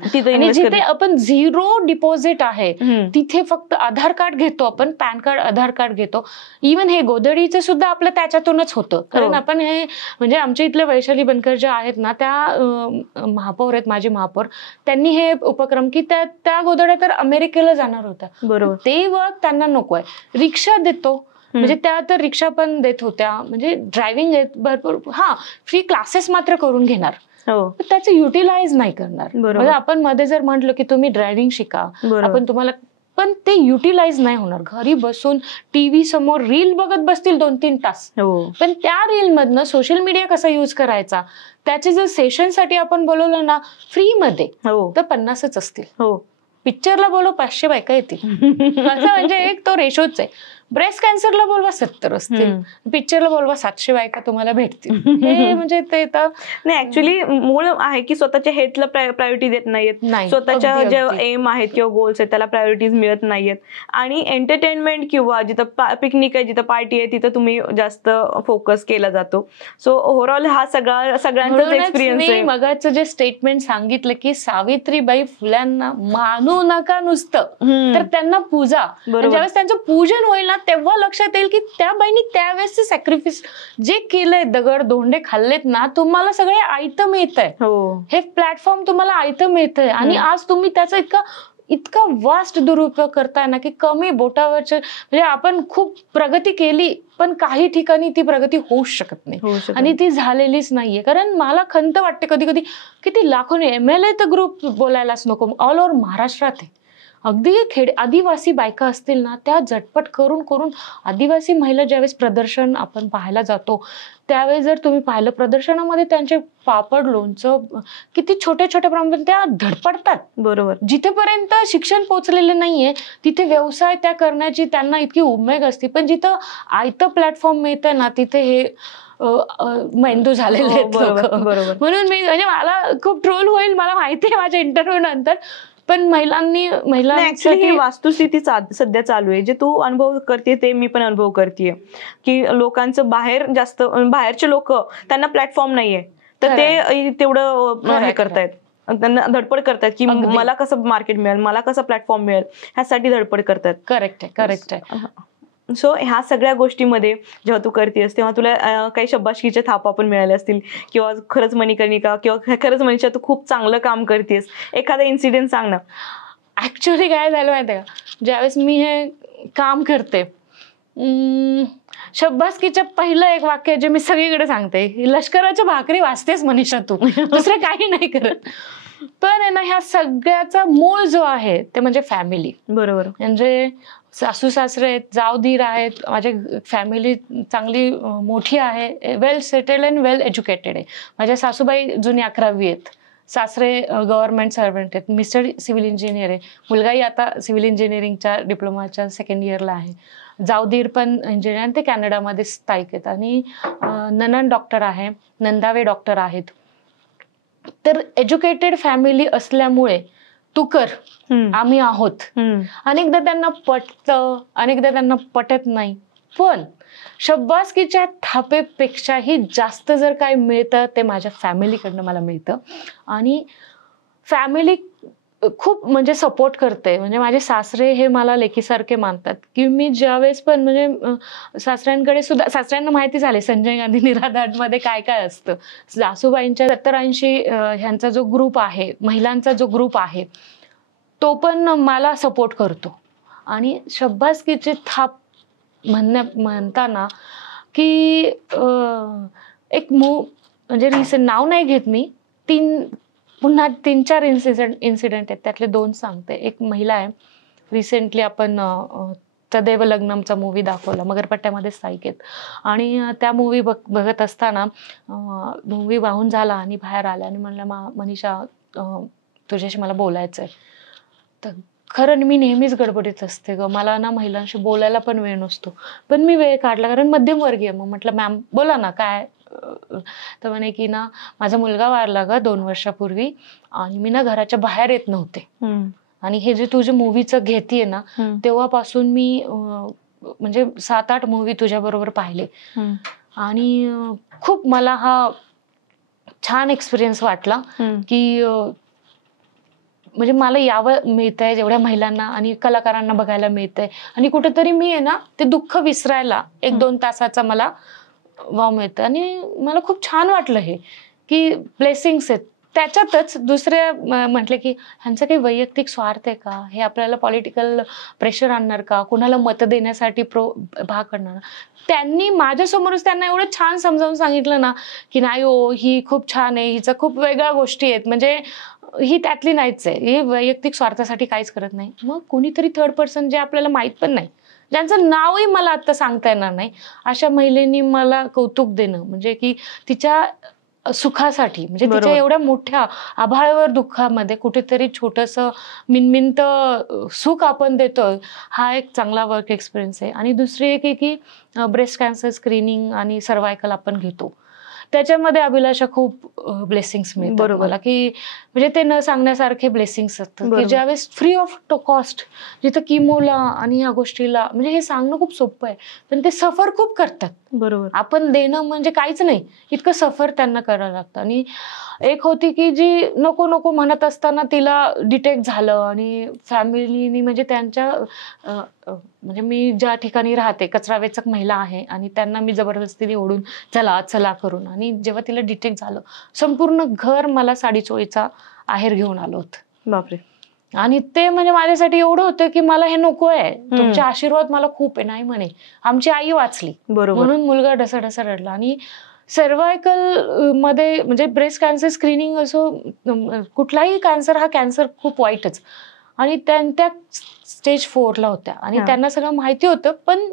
जिथे आपण 0 डिपॉझिट आहे तिथे फक्त आधार कार्ड घेतो आपण, पॅन कार्ड, आधार कार्ड घेतो. इव्हन हे गोदडीचं सुद्धा आपलं त्याच्यातूनच होतं, कारण आपण हे म्हणजे आमच्या इथल्या वैशाली बनकर ज्या आहेत ना, त्या महापौर आहेत, माजी महापौर, त्यांनी हे उपक्रम की त्या गोदड्या तर अमेरिकेला जाणार होत्या, बरोबर, ते वर्क त्यांना नको आहे. रिक्षा देतो, म्हणजे त्या तर रिक्षा पण देत होत्या, म्हणजे ड्रायव्हिंग भरपूर, फ्री क्लासेस मात्र करून घेणार, त्याचं युटिलाइज नाही करणार. म्हणजे आपण मध्ये जर म्हटलं की तुम्ही ड्रायव्हिंग शिका, आपण तुम्हाला, पण ते युटिलाइज नाही होणार. घरी बसून टीव्ही समोर रील बघत बसतील 2-3 तास, पण त्या रील मधनं सोशल मीडिया कसा युज करायचा, त्याचे जर सेशन साठी आपण बोलवलं ना फ्री मध्ये तर 50च असतील. पिक्चरला बोलव 500 बायका येतील, असं म्हणजे एक तो रेशोच आहे. ब्रेस्ट कॅन्सरला बोलवा 70 असतील, पिक्चरला बोलवा 700 बायका तुम्हाला भेटतील. हे म्हणजे ते तर नाही, ऍक्च्युली मूळ आहे की स्वतःच्या हेल्थला प्रायोरिटी देत नाहीयेत, स्वतःच्या जे एम आहेत किंवा गोल्स आहेत त्याला प्रायोरिटीज मिळत नाहीयेत, आणि एंटरटेनमेंट किंवा जिथं पिकनिक आहे, जिथं पार्टी आहे, तिथं तुम्ही जास्त फोकस केला जातो. सो ओव्हरऑल हा सगळ्यांचाच एक्सपिरियन्स आहे. मगाचं जे स्टेटमेंट सांगितलं की सावित्रीबाई फुल्यांना मानू नका नुसतं, तर त्यांना पूजा. ज्यावेळेस त्यांचं पूजन होईल ना तेव्हा लक्षात येईल की त्या बाईनी त्यावेळेस सॅक्रिफाईस जे केलंय, दगड धोंडे खाल्लेत ना, तुम्हाला सगळे आयतं मिळतंय. हे प्लॅटफॉर्म तुम्हाला आयतं मिळतंय आणि आज तुम्ही त्याचा इतका वास्ट दुरुपयोग करताय ना की कमी बोटावरचे, म्हणजे आपण खूप प्रगती केली पण काही ठिकाणी ती प्रगती होऊच शकत नाही आणि ती झालेलीच नाहीये. कारण मला खंत वाटते कधी कधी, किती लाखोने MLA तर ग्रुप बोलायलाच नको, ऑल ओव्हर महाराष्ट्रात आहे. अगदी आदिवासी बायका असतील ना, त्या झटपट करून करून, आदिवासी महिला ज्यावेळेस प्रदर्शन आपण पाहायला जातो त्यावेळेस जर तुम्ही पाहिलं प्रदर्शनामध्ये त्यांचे पापड, लोणचं किती छोट्या छोट्या प्रमाणात त्या धडपडतात. बरोबर, जिथेपर्यंत शिक्षण पोहोचलेलं नाहीये तिथे व्यवसाय त्या करण्याची त्यांना इतकी उमेद असते, पण जिथं आयतं प्लॅटफॉर्म मिळतं ना तिथे हे मेंदू झालेले आहेत लोक. म्हणून मी म्हणजे मला खूप ट्रोल होईल मला माहिती आहे माझ्या इंटरव्ह्यू नंतर, पण ऍक्च्युली वास्तुस्थिती सध्या चालू आहे, जे तू अनुभव करते ते मी पण अनुभव करतेय की लोकांचं बाहेरचे लोक त्यांना प्लॅटफॉर्म नाहीये, तर ते तेवढं हे करतायत, त्यांना धडपड करतात की मला कसं मार्केट मिळेल, मला कसं प्लॅटफॉर्म मिळेल, ह्यासाठी धडपड करतात. करेक्ट आहे. सो ह्या सगळ्या गोष्टीमध्ये जेव्हा तू करतेस तेव्हा तुला काही शब्बाशकीच्या थापा पण मिळाल्या असतील, किंवा खरंच मणिकर्णिका किंवा खरंच मनीषा तू खूप चांगलं काम करतेस, एखादा इन्सिडेंट सांग ना. ऍक्च्युअली काय झालं माहितीये का, ज्यावेळेस मी हे काम करते शब्बासकीच्या पहिलं एक वाक्य जे मी सगळीकडे सांगते, लष्कराच्या भाकरी वाचतेस मनीषा तू, दुसरं काही नाही करत. पण आहे ना, ह्या सगळ्याचा मूळ जो आहे ते म्हणजे फॅमिली. बरोबर. म्हणजे सासू सासरे आहेत, जाऊ दीर आहेत, माझी फॅमिली चांगली मोठी आहे, वेल सेटल्ड अँड वेल एज्युकेटेड आहे. माझ्या सासूबाई जुनी 11वी आहेत, सासरे गव्हर्नमेंट सर्वंट आहेत, मिस्टर सिव्हिल इंजिनियर आहे, मुलगाही आता सिव्हिल इंजिनिअरिंगच्या डिप्लोमाच्या 2nd इयरला आहे, जाऊ दीर पण इंजिनियर आणि ते कॅनडामध्ये स्थायिक आहेत, आणि ननंद डॉक्टर आहे, नंदावे डॉक्टर आहेत. तर एज्युकेटेड फॅमिली असल्यामुळे तू कर, आम्ही आहोत. अनेकदा त्यांना पटतं, अनेकदा त्यांना पटत नाही, पण शब्बासकीच्या थापेपेक्षाही जास्त जर काय मिळतं ते माझ्या फॅमिलीकडनं मला मिळतं. आणि फॅमिली खूप म्हणजे सपोर्ट करते. म्हणजे माझे सासरे हे मला लेकीसारखे मानतात, की मी ज्यावेळेस पण म्हणजे सासऱ्यांकडे सुद्धा, सासऱ्यांना माहिती झाले संजय गांधी निराधारमध्ये काय काय असतं. सासूबाईंच्या 70-80 ह्यांचा जो ग्रुप आहे, महिलांचा जो ग्रुप आहे, तो पण मला सपोर्ट करतो. आणि शब्बासकीची थाप म्हणताना की एक म्हणजे रिसेंट नाव नाही घेत मी, पुन्हा 3-4 इन्सिडेंट आहेत, त्यातले 2 सांगते. एक महिला आहे, रिसेंटली आपण तदैव लग्नमचा मूवी दाखवला, मगरपट्ट्यामध्ये स्थायिक आहेत, आणि त्या मूवी बघत असताना मूवी वाहून झाला आणि बाहेर आल्या आणि म्हणलं, मनीषा तुझ्याशी मला बोलायचं आहे. तर खरं मी नेहमीच गडबडीत असते ग, मला ना महिलांशी बोलायला पण वेळ नसतो, पण मी वेळ काढला कारण मध्यमवर्गीय. मग म्हटलं मॅम बोला ना काय. तर म्हणे की ना, माझा मुलगा वारला ग 2 वर्षापूर्वी, आणि मी ना घराच्या बाहेर येत नव्हते, आणि हे जे तुझ्या मूवीचं घेतीये ना, तेव्हापासून मी म्हणजे 7-8 मूवी तुझ्या बरोबर पाहिले, आणि खूप मला हा छान एक्सपिरियन्स वाटला की म्हणजे मला यावं मिळतंय जेवढ्या महिलांना आणि कलाकारांना बघायला मिळतंय, आणि कुठेतरी मी आहे ना ते दुःख विसरायला 1-2 तासाचा मला वाव मिळतं. आणि मला खूप छान वाटलं हे की ब्लेसिंग्स आहेत. त्याच्यातच दुसरे म्हटले की ह्यांचं काही वैयक्तिक स्वार्थ आहे का, हे आपल्याला पॉलिटिकल प्रेशर आणणार का, कुणाला मतं देण्यासाठी भाग करणार. त्यांनी माझ्यासमोरच त्यांना एवढं छान समजावून सांगितलं ना की नाही हो, ही खूप छान आहे, हिचं खूप वेगळ्या गोष्टी आहेत, म्हणजे ही त्यातली नाहीच आहे, ही वैयक्तिक स्वार्थासाठी काहीच करत नाही. मग कोणीतरी 3rd पर्सन जे आपल्याला माहित पण नाही, ज्यांचं नावही मला आता सांगता येणार नाही, अशा महिलेनी मला कौतुक देणं म्हणजे की तिच्या सुखासाठी, म्हणजे तिच्या एवढ्या मोठ्या आभाळावर दुःखामध्ये कुठेतरी छोटंसं मिनमिनत सुख आपण देतोय, हा एक चांगला वर्क एक्सपिरियन्स आहे. आणि दुसरी एक आहे की ब्रेस्ट कॅन्सर स्क्रीनिंग आणि सर्वायकल आपण घेतो, त्याच्यामध्ये अभिलाषा खूप ब्लेसिंग्स मिळतात मला, की म्हणजे ते न सांगण्यासारखे ब्लेसिंग्स असतात की ज्यावेळेस फ्री ऑफ कॉस्ट, जिथं किमोला आणि ह्या गोष्टीला, म्हणजे हे सांगणं खूप सोपं आहे, पण ते सफर खूप करतात. बरोबर. आपण देणं म्हणजे काहीच नाही, इतकं सफर त्यांना करायला लागतं. आणि एक होती की जी नको नको म्हणत असताना तिला डिटेक्ट झालं, आणि फॅमिलीनी म्हणजे त्यांच्या म्हणजे मी ज्या ठिकाणी राहते कचरा वेचक महिला आहे, आणि त्यांना मी जबरदस्तीने ओढून चला चला करून, आणि जेव्हा तिला डिटेक्ट झालं, संपूर्ण घर मला साडी चोळीचा आहेर घेऊन आलो होतं. बापरे. आणि ते म्हणजे माझ्यासाठी एवढं होतं की मला हे नको आहे, तुमचे आशीर्वाद मला खूप आहे. नाही म्हणे, आमची आई वाचली म्हणून मुलगा ढसाढसा रडला. आणि सर्वायकल मध्ये म्हणजे ब्रेस्ट कॅन्सर स्क्रीनिंग असो, कुठलाही कॅन्सर, हा कॅन्सर खूप वाईटच, आणि त्या स्टेज 4ला होत्या, आणि त्यांना सगळं माहिती होतं. पण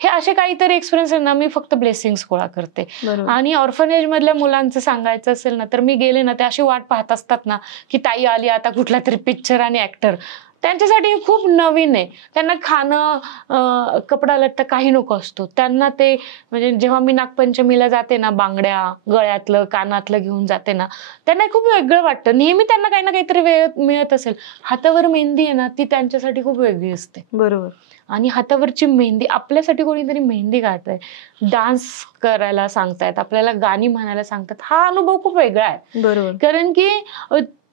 हे असे काहीतरी एक्सपिरियन्स आहे ना, मी फक्त ब्लेसिंग्स गोळा करते. आणि ऑर्फनेज मधल्या मुलांचं सांगायचं असेल ना, तर मी गेले ना, ते अशी वाट पाहत असतात ना की ताई आली आता कुठला तरी पिक्चर आणि ऍक्टर, त्यांच्यासाठी हे खूप नवीन आहे. त्यांना खाणं, कपडा लत्ता काही नको असतो त्यांना. ते म्हणजे जेव्हा मी नागपंचमीला जाते ना, बांगड्या गळ्यातलं कानातलं घेऊन जाते ना, त्यांना खूप वेगळं वाटतं. नेहमी त्यांना काही ना काहीतरी वेळ मिळत असेल. हातावर मेहंदी आहे ना, ती त्यांच्यासाठी खूप वेगळी असते. बरोबर. आणि हातावरची मेहंदी, आपल्यासाठी कोणीतरी मेहंदी काढताय, डान्स करायला सांगतायत, आपल्याला गाणी म्हणायला सांगतात, हा अनुभव खूप वेगळा आहे. बरोबर. कारण की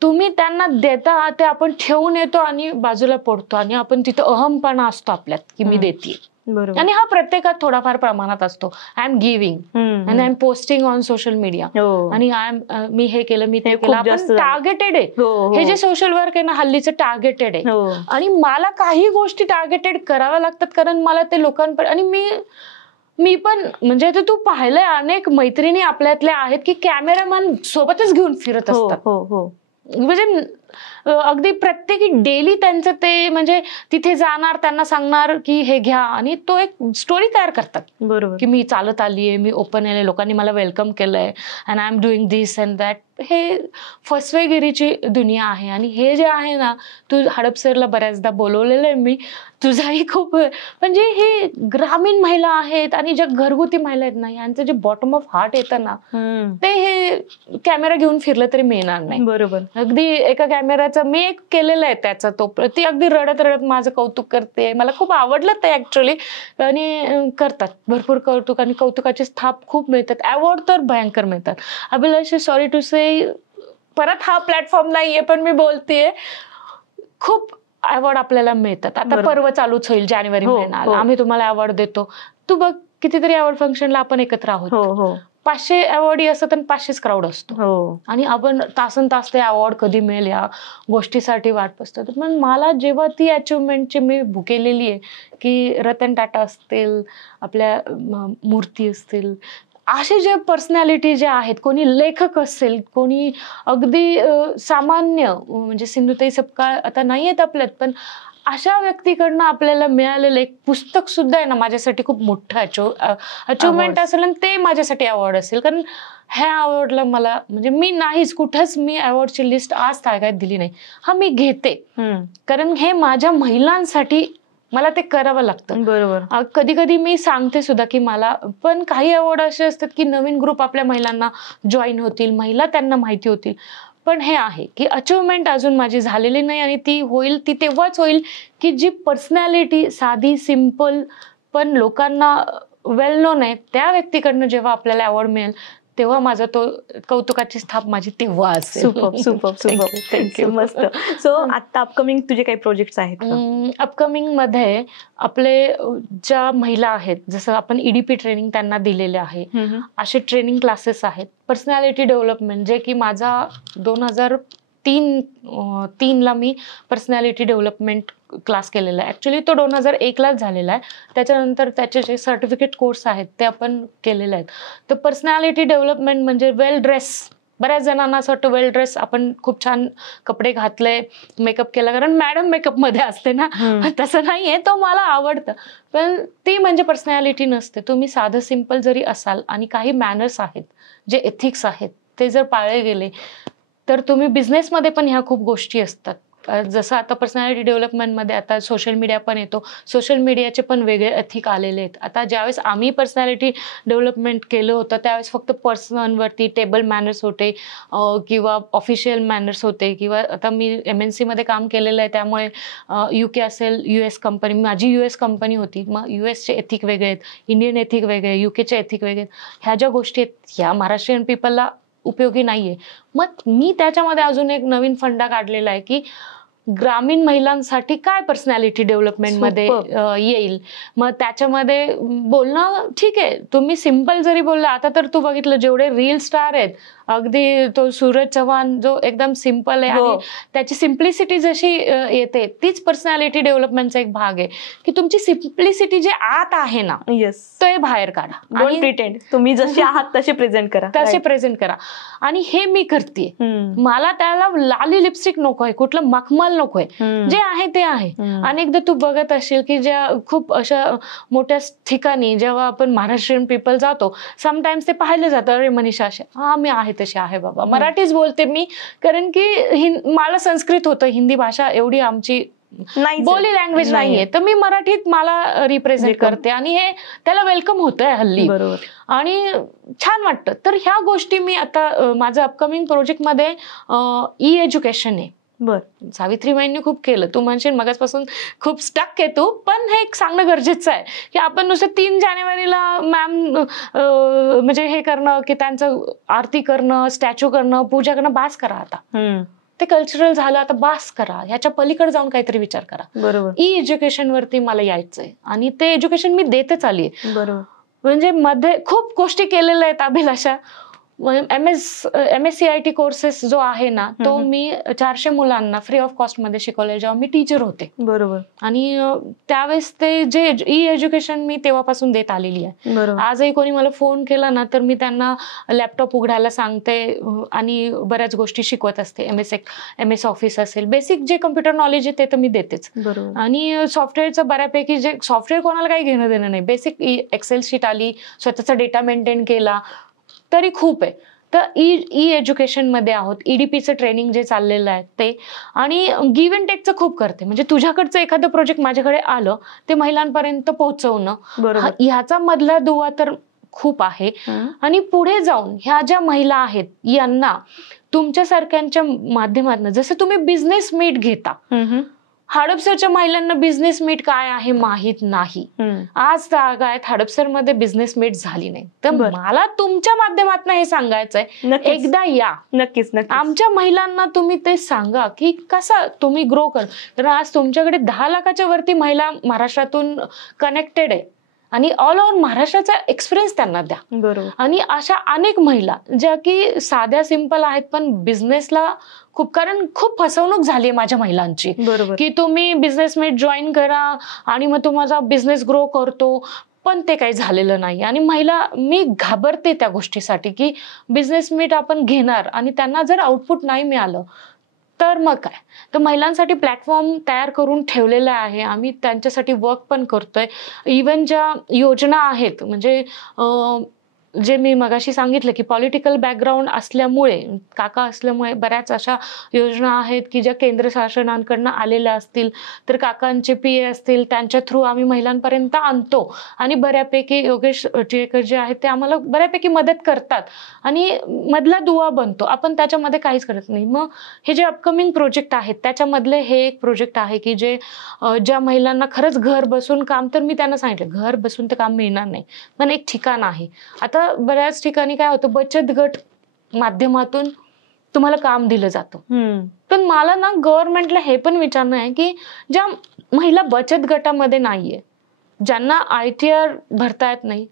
तुम्ही त्यांना देता, ते आपण ठेवून येतो आणि बाजूला पडतो, आणि आपण तिथं अहमपणा असतो आपल्यात की मी देते. आणि हा प्रत्येकात थोडाफार प्रमाणात असतो. I am giving and I am posting on social media, आणि मी हे केलं, मी ते केलं. आपण टार्गेटेड आहे. हे जे सोशल वर्क आहे ना, हल्लीचं टार्गेटेड आहे. आणि मला काही गोष्टी टार्गेटेड कराव्या लागतात, कारण मला ते लोकांपर्यंत, आणि मी पण म्हणजे ते तू पाहिलंय, अनेक मैत्रिणी आपल्यातल्या आहेत की कॅमेरामॅन सोबतच घेऊन फिरत असतात. म्हणजे अगदी प्रत्येकी डेली त्यांचं ते म्हणजे तिथे जाणार, त्यांना सांगणार की हे घ्या, आणि तो एक स्टोरी तयार करतात. बरोबर. की मी चालत आलीये, मी ओपन आले, लोकांनी मला वेलकम केलंय, and I am doing this and that. हे फसवेगिरीची दुनिया आहे. आणि हे जे आहे ना, तू हडपसरला बऱ्याचदा बोलवलेलं आहे मी, तुझाही खूप म्हणजे हे ग्रामीण महिला आहेत आणि ज्या घरगुती महिला आहेत ना, यांचं जे बॉटम ऑफ हार्ट येतं ना, ते हे कॅमेरा घेऊन फिरलं तरी मिळणार नाही. बरोबर. अगदी एका कॅमेराचं मी एक केलेलं आहे त्याचा, तो ती अगदी रडत रडत माझं कौतुक करते. मला खूप आवडलं ते ऍक्च्युअली. आणि करतात भरपूर कौतुक, आणि कौतुकाचे स्थाप खूप मिळतात, अवॉर्ड तर भयंकर मिळतात. अभिलाष, सॉरी टू से, परत हा प्लॅटफॉर्म नाहीये पण मी बोलतेय, खूप अवॉर्ड आपल्याला मिळतात. आता पर्व चालूच होईल जानेवारी महिन्यात, आम्ही तुम्हाला अवॉर्ड देतो. तू बघ, कितीतरी अवॉर्ड फंक्शनला आपण एकत्र आहोत. 500 अवॉर्ड असतात आणि 500 क्राऊड असतो, आणि आपण तासन तास ते अवॉर्ड कधी मिळेल या गोष्टीसाठी वाट बसतो. पण मला जेव्हा ती अचिव्हमेंटची मी भुकेलेली आहे, की रतन टाटा असतील, आपल्या मूर्ती असतील, असे जे पर्सनॅलिटी जे आहेत, कोणी लेखक असेल, कोणी अगदी सामान्य, म्हणजे सिंधुताई सपकाळ आता नाही आहेत आपल्यात, पण अशा व्यक्तीकडनं आपल्याला मिळालेलं एक पुस्तक सुद्धा आहे ना, माझ्यासाठी खूप मोठं अचिव्हमेंट असेल, आणि ते माझ्यासाठी अवॉर्ड असेल. कारण ह्या अवॉर्डला मला म्हणजे मी नाहीच कुठंच मी अवॉर्डची लिस्ट आज तागायत दिली नाही. हा मी घेते, कारण हे माझ्या महिलांसाठी मला ते करावं लागतं. बरोबर. कधी कधी मी सांगते सुद्धा की मला पण काही अवॉर्ड असे असतात की नवीन ग्रुप आपल्या महिलांना जॉईन होतील, महिला त्यांना माहिती होतील. पण हे आहे की अचिव्हमेंट अजून माझी झालेली नाही, आणि ती होईल, ती तेव्हाच होईल की जी पर्सनॅलिटी साधी सिंपल पण लोकांना वेल नोन आहे, त्या व्यक्तीकडनं जेव्हा आपल्याला अवॉर्ड मिळेल, तेव्हा माझा तो कौतुकाची स्थाप माझी तेव्हा असेल. Super super super. थँक्यू. मस्त. सो आता अपकमिंग तुझे काही प्रोजेक्ट्स आहेत? अपकमिंग मध्ये आपले ज्या महिला आहेत, जसं आपण EDP ट्रेनिंग त्यांना दिलेले आहे, असे ट्रेनिंग क्लासेस आहेत. पर्सनॅलिटी डेव्हलपमेंट, जे की माझा 2003ला मी पर्सनॅलिटी डेव्हलपमेंट क्लास केलेला आहे. ऍक्च्युली तो 2001लाच झालेला आहे. त्याच्यानंतर त्याचे जे सर्टिफिकेट कोर्स आहेत ते आपण केलेले आहेत. तर पर्सनॅलिटी डेव्हलपमेंट म्हणजे वेल ड्रेस. बऱ्याच जणांना असं वाटतं वेल ड्रेस, आपण खूप छान कपडे घातले, मेकअप केला, कारण मॅडम मेकअप मध्ये असते ना. तसं नाहीये, तो मला आवडतं, पण ती म्हणजे पर्सनॅलिटी नसते. तुम्ही साधं सिंपल जरी असाल आणि काही मॅनर्स आहेत, जे एथिक्स आहेत, ते जर पाळले गेले, तर तुम्ही बिझनेसमध्ये पण ह्या खूप गोष्टी असतात. जसं आता पर्सनॅलिटी डेव्हलपमेंटमध्ये आता सोशल मीडिया पण येतो, सोशल मीडियाचे पण वेगळे एथिक आलेले आहेत. आता ज्यावेळेस आम्ही पर्सनॅलिटी डेव्हलपमेंट केलं होतं, त्यावेळेस फक्त पर्सनवरती टेबल मॅनर्स होते, किंवा ऑफिशियल मॅनर्स होते, किंवा आता मी MNC मध्ये काम केलेलं आहे, त्यामुळे UK असेल, US कंपनी, माझी US कंपनी होती, मग USचे एथिक वेगळे आहेत, इंडियन एथिक वेगळे, UKचे एथिक वेगळे आहेत. ह्या ज्या गोष्टी आहेत, ह्या महाराष्ट्रीयन पीपलला उपयोगी नाहीये. मग मी त्याच्यामध्ये अजून एक नवीन फंडा काढलेला आहे की ग्रामीण महिलांसाठी काय पर्सनॅलिटी डेव्हलपमेंट मध्ये येईल. मग त्याच्यामध्ये बोलणं ठीक आहे, तुम्ही सिंपल जरी बोलला, आता तर तू बघितलं जेवढे रील स्टार आहेत, अगदी तो सूरज चव्हाण जो एकदम सिंपल आहे, आणि त्याची सिम्प्लिसिटी जशी येते, तीच पर्सनॅलिटी डेव्हलपमेंटचा एक भाग आहे की तुमची सिम्प्लिसिटी जे आत आहे ना, ते बाहेर काढा. डोंट प्रिटेंड, तुम्ही जसे आहात तसे प्रेझेंट करा, करा. आणि हे मी करते. मला त्याला लाली लिपस्टिक नकोय, कुठलं मखमल नकोय, जे आहे ते आहे. अनेकदा तू बघत असशील की ज्या खूप अशा मोठ्या ठिकाणी जेव्हा आपण महाराष्ट्रीयन पीपल जातो, समटाइम्स ते पाहिलं जातं, अरे मनीषा असे, हा मी आहे तशी आहे बाबा, मराठीच बोलते मी, कारण की मला संस्कृत होतं, हिंदी भाषा एवढी आमची बोली लँग्वेज नाहीये, तर मी मराठीत मला रिप्रेझेंट करते, आणि हे त्याला वेलकम होतंय हल्ली, आणि छान वाटतं. तर ह्या गोष्टी मी आता माझं अपकमिंग प्रोजेक्ट मध्ये एज्युकेशन आहे. सावित्रीबाईंनी खूप केलं, तू म्हणशील मगाचपासून खूप स्टक आहे तू, पण हे एक सांगणं गरजेचं आहे की आपण नुसतं 3 जानेवारीला मॅम म्हणजे हे करणं, की त्यांचं आरती करणं, स्टॅच्यू करणं, पूजा करणं, बास करा आता. ते कल्चरल झालं, आता बास करा, ह्याच्या पलीकडे जाऊन काहीतरी विचार करा. एज्युकेशन वरती मला यायचंय, आणि ते एज्युकेशन मी देतच आलीये. म्हणजे मध्ये खूप गोष्टी केलेल्या आहेत अभिलाषा. MSCIT कोर्सेस जो आहे ना तो मी 400 मुलांना फ्री ऑफ कॉस्ट मध्ये शिकवले जेव्हा मी टीचर होते. बरोबर. आणि त्यावेळेस ते जे एज्युकेशन मी तेव्हापासून देत आलेली आहे. आजही कोणी मला फोन केला ना तर मी त्यांना लॅपटॉप उघडायला सांगते आणि बऱ्याच गोष्टी शिकवत असते. MS ऑफिस असेल, बेसिक जे कम्प्युटर नॉलेज आहे ते तर मी देतेच. आणि सॉफ्टवेअरचं बऱ्यापैकी जे सॉफ्टवेअर कोणाला काही घेणं देणं नाही, बेसिक एक्सेल शीट आली, स्वतःचा डेटा मेंटेन केला तरी खूप आहे. तर ई एज्युकेशन मध्ये आहोत. EDPचं ट्रेनिंग जे चाललेलं आहे ते, आणि गिव्ह अँड टेकचं खूप करते. म्हणजे तुझ्याकडचं एखादं प्रोजेक्ट माझ्याकडे आलं ते महिलांपर्यंत पोहोचवणं, ह्याचा मधला दुवा तर खूप आहे. आणि पुढे जाऊन ह्या ज्या महिला आहेत यांना तुमच्यासारख्यांच्या माध्यमातून, जसं तुम्ही बिझनेस मीट घेता, हडपसरच्या महिलांना बिझनेस मीट काय आहे माहित नाही. आज तागायत हडपसर मध्ये बिझनेस मीट झाली नाही. तर मला तुमच्या माध्यमातून हे सांगायचंय, एकदा या नक्कीच. आमच्या महिलांना तुम्ही ते सांगा की कसं तुम्ही ग्रो कर. तर आज तुमच्याकडे 10 लाखाच्या वरती महिला महाराष्ट्रातून कनेक्टेड आहे आणि ऑल ओव्हर महाराष्ट्राचा एक्सपिरियन्स त्यांना द्या. बरोबर. आणि अशा अनेक महिला ज्या की साध्या सिंपल आहेत पण बिझनेसला खूप, कारण खूप फसवणूक झाली आहे माझ्या महिलांची. बरोबर. की तुम्ही बिझनेस मीट जॉईन करा आणि मग तुम्हाला बिझनेस ग्रो करतो, पण ते काही झालेलं नाही. आणि मी घाबरते त्या गोष्टीसाठी की बिझनेस मीट आपण घेणार आणि त्यांना जर आउटपुट नाही मिळालं तर मग काय. तर महिलांसाठी प्लॅटफॉर्म तयार करून ठेवलेला आहे. आम्ही त्यांच्यासाठी वर्क पण करतोय. इव्हन ज्या योजना आहेत, म्हणजे जे मी मगाशी सांगितलं की पॉलिटिकल बॅकग्राऊंड असल्यामुळे, काका असल्यामुळे बऱ्याच अशा योजना आहेत की ज्या केंद्र शासनाकडनं आलेल्या असतील तर काकांचे PA असतील, त्यांच्या थ्रू आम्ही महिलांपर्यंत आणतो. आणि बऱ्यापैकी योगेश टिळेकर जे आहेत ते आम्हाला बऱ्यापैकी मदत करतात आणि मधला दुवा बनतो. आपण त्याच्यामध्ये काहीच करत नाही. मग हे जे अपकमिंग प्रोजेक्ट आहेत त्याच्यामधले हे एक प्रोजेक्ट आहे की जे ज्या महिलांना खरंच घर बसून काम, तर मी त्यांना सांगितलं घर बसून तर काम मिळणार नाही, पण एक ठिकाण आहे. आता बऱ्याच ठिकाणी काय होतं, बचत गट माध्यमातून तुम्हाला काम दिलं जातं. पण मला ना गव्हर्नमेंटला हे पण विचारणं आहे की ज्या महिला बचत गटामध्ये नाहीये, ज्यांना ITR भरता येत नाही,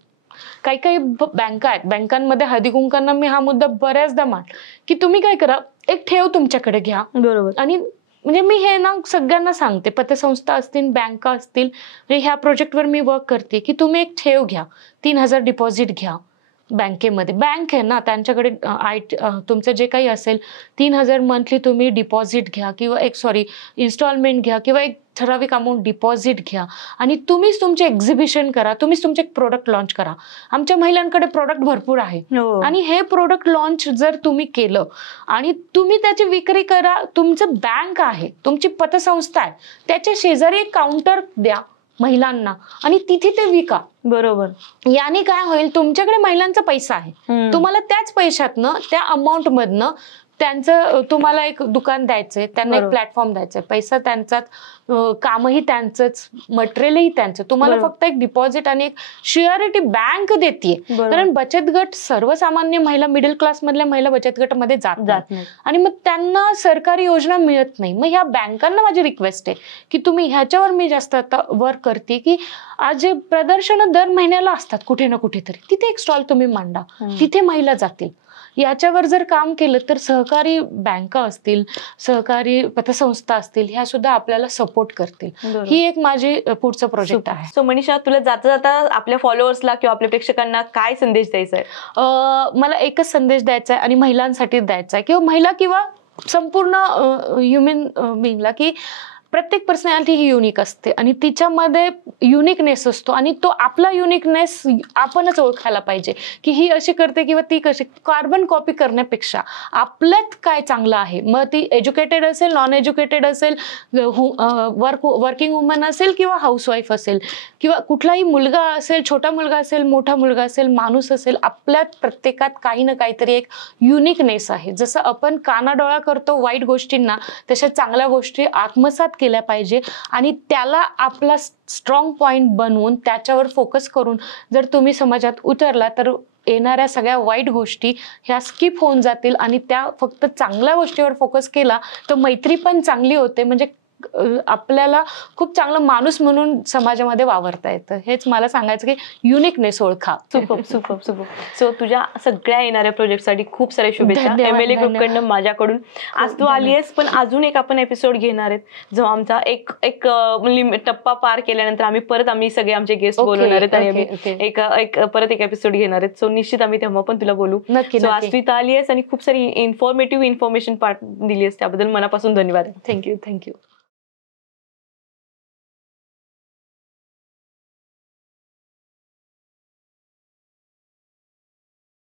काही बँका आहेत, बँकांमध्ये हळदी कुंकांना मी हा मुद्दा बऱ्याचदा मांडला की तुम्ही काय करा, एक ठेव तुमच्याकडे घ्या. बरोबर. आणि म्हणजे मी हे ना सगळ्यांना सांगते, पतसंस्था असतील, बँका असतील, म्हणजे ह्या प्रोजेक्टवर मी वर्क करते की तुम्ही एक ठेव घ्या, 3000 डिपॉझिट घ्या बँकेमध्ये. बँक आहे ना, त्यांच्याकडे तुमचं जे काही असेल 3000 मंथली तुम्ही डिपॉझिट घ्या किंवा इन्स्टॉलमेंट घ्या किंवा एक ठराविक अमाऊंट डिपॉझिट घ्या आणि तुम्हीच तुमचे एक्झिबिशन करा, तुम्हीच तुमचे प्रोडक्ट लॉन्च करा. आमच्या महिलांकडे प्रोडक्ट भरपूर आहे आणि हे प्रोडक्ट लॉन्च जर तुम्ही केलं आणि तुम्ही त्याची विक्री करा, तुमचं बँक आहे, तुमची पतसंस्था आहे, त्याच्या शेजारी एक काउंटर द्या महिलांना आणि तिथे ते विका. बरोबर. याने काय होईल, तुमच्याकडे महिलांचा पैसा आहे, तुम्हाला त्याच पैशातनं, त्या अमाऊंट मधनं त्यांचं तुम्हाला एक दुकान द्यायचंय, त्यांना एक प्लॅटफॉर्म द्यायचंय, पैसा त्यांचाच, कामही त्यांचंच, मटेरियलही त्यांचं, तुम्हाला फक्त एक डिपॉझिट आणि एक श्युअरिटी बँक देते. कारण बचत गट सर्वसामान्य महिला, मिडल क्लास मधल्या महिला बचत गटामध्ये जात नाही आणि मग त्यांना सरकारी योजना मिळत नाही. मग ह्या बँकांना माझी रिक्वेस्ट आहे की तुम्ही ह्याच्यावर, मी जास्त आता वर्क करते की आज जे प्रदर्शनं दर महिन्याला असतात कुठे ना कुठेतरी, तिथे एक स्टॉल तुम्ही मांडा, तिथे महिला जातील. याच्यावर जर काम केलं तर सहकारी बँका असतील, सहकारी पतसंस्था असतील, ह्या सुद्धा आपल्याला सपोर्ट करतील. ही एक माझी पुढचं प्रोजेक्ट आहे. सो मनीषा, तुला जाता जाता आपल्या फॉलोअर्सला किंवा आपल्या प्रेक्षकांना काय संदेश द्यायचा आहे? मला एकच संदेश द्यायचा आहे आणि महिलांसाठी द्यायचा आहे, किंवा महिला किंवा संपूर्ण ह्युमन बिंगला, की प्रत्येक पर्सनॅलिटी ही युनिक असते आणि तिच्यामध्ये युनिकनेस असतो आणि तो आपला युनिकनेस आपणच ओळखायला पाहिजे की ही अशी करते किंवा ती कशी. कार्बन कॉपी करण्यापेक्षा आपल्यात काय चांगलं आहे, मग ती एज्युकेटेड असेल, नॉन एज्युकेटेड असेल, वर्किंग वुमन असेल किंवा हाऊसवाईफ असेल किंवा कुठलाही मुलगा असेल, छोटा मुलगा असेल, मोठा मुलगा असेल, माणूस असेल, आपल्यात प्रत्येकात काही ना काहीतरी एक युनिकनेस आहे. जसं आपण कानाडोळा करतो वाईट गोष्टींना, तशा चांगल्या गोष्टी आत्मसात केल्या पाहिजे आणि त्याला आपला स्ट्रॉंग पॉइंट बनवून त्याच्यावर फोकस करून जर तुम्ही समाजात उतरला तर येणाऱ्या सगळ्या वाईट गोष्टी ह्या स्किप होऊन जातील आणि त्या फक्त चांगल्या गोष्टीवर फोकस केला तर मैत्री पण चांगली होते. म्हणजे आपल्याला खूप चांगला माणूस म्हणून समाजामध्ये वावरता येतं. हेच मला सांगायचं की युनिकनेस ओळखा. Super super super. सो तुझ्या सगळ्या येणाऱ्या प्रोजेक्टसाठी खूप साऱ्या शुभेच्छा धन्यवाद, MLA धन्यवाद. ग्रुपकडनं माझ्याकडून. आज तू आली आहेस, पण अजून एक आपण एपिसोड घेणार आहेत जो आमचा एक एक टप्पा पार केल्यानंतर आम्ही सगळे आमचे गेस्ट Okay, बोलवणार आहेत आणि okay, आम्ही okay. परत एक एपिसोड घेणार आहेत. सो निश्चित आम्ही तेव्हा पण तुला बोलू. नक्की, So आज नक्की. तू इथं आली आहेस आणि खूप सारी इन्फॉर्मेटिव्ह इन्फॉर्मेशन दिली आहेस, त्याबद्दल मनापासून धन्यवाद. थँक्यू.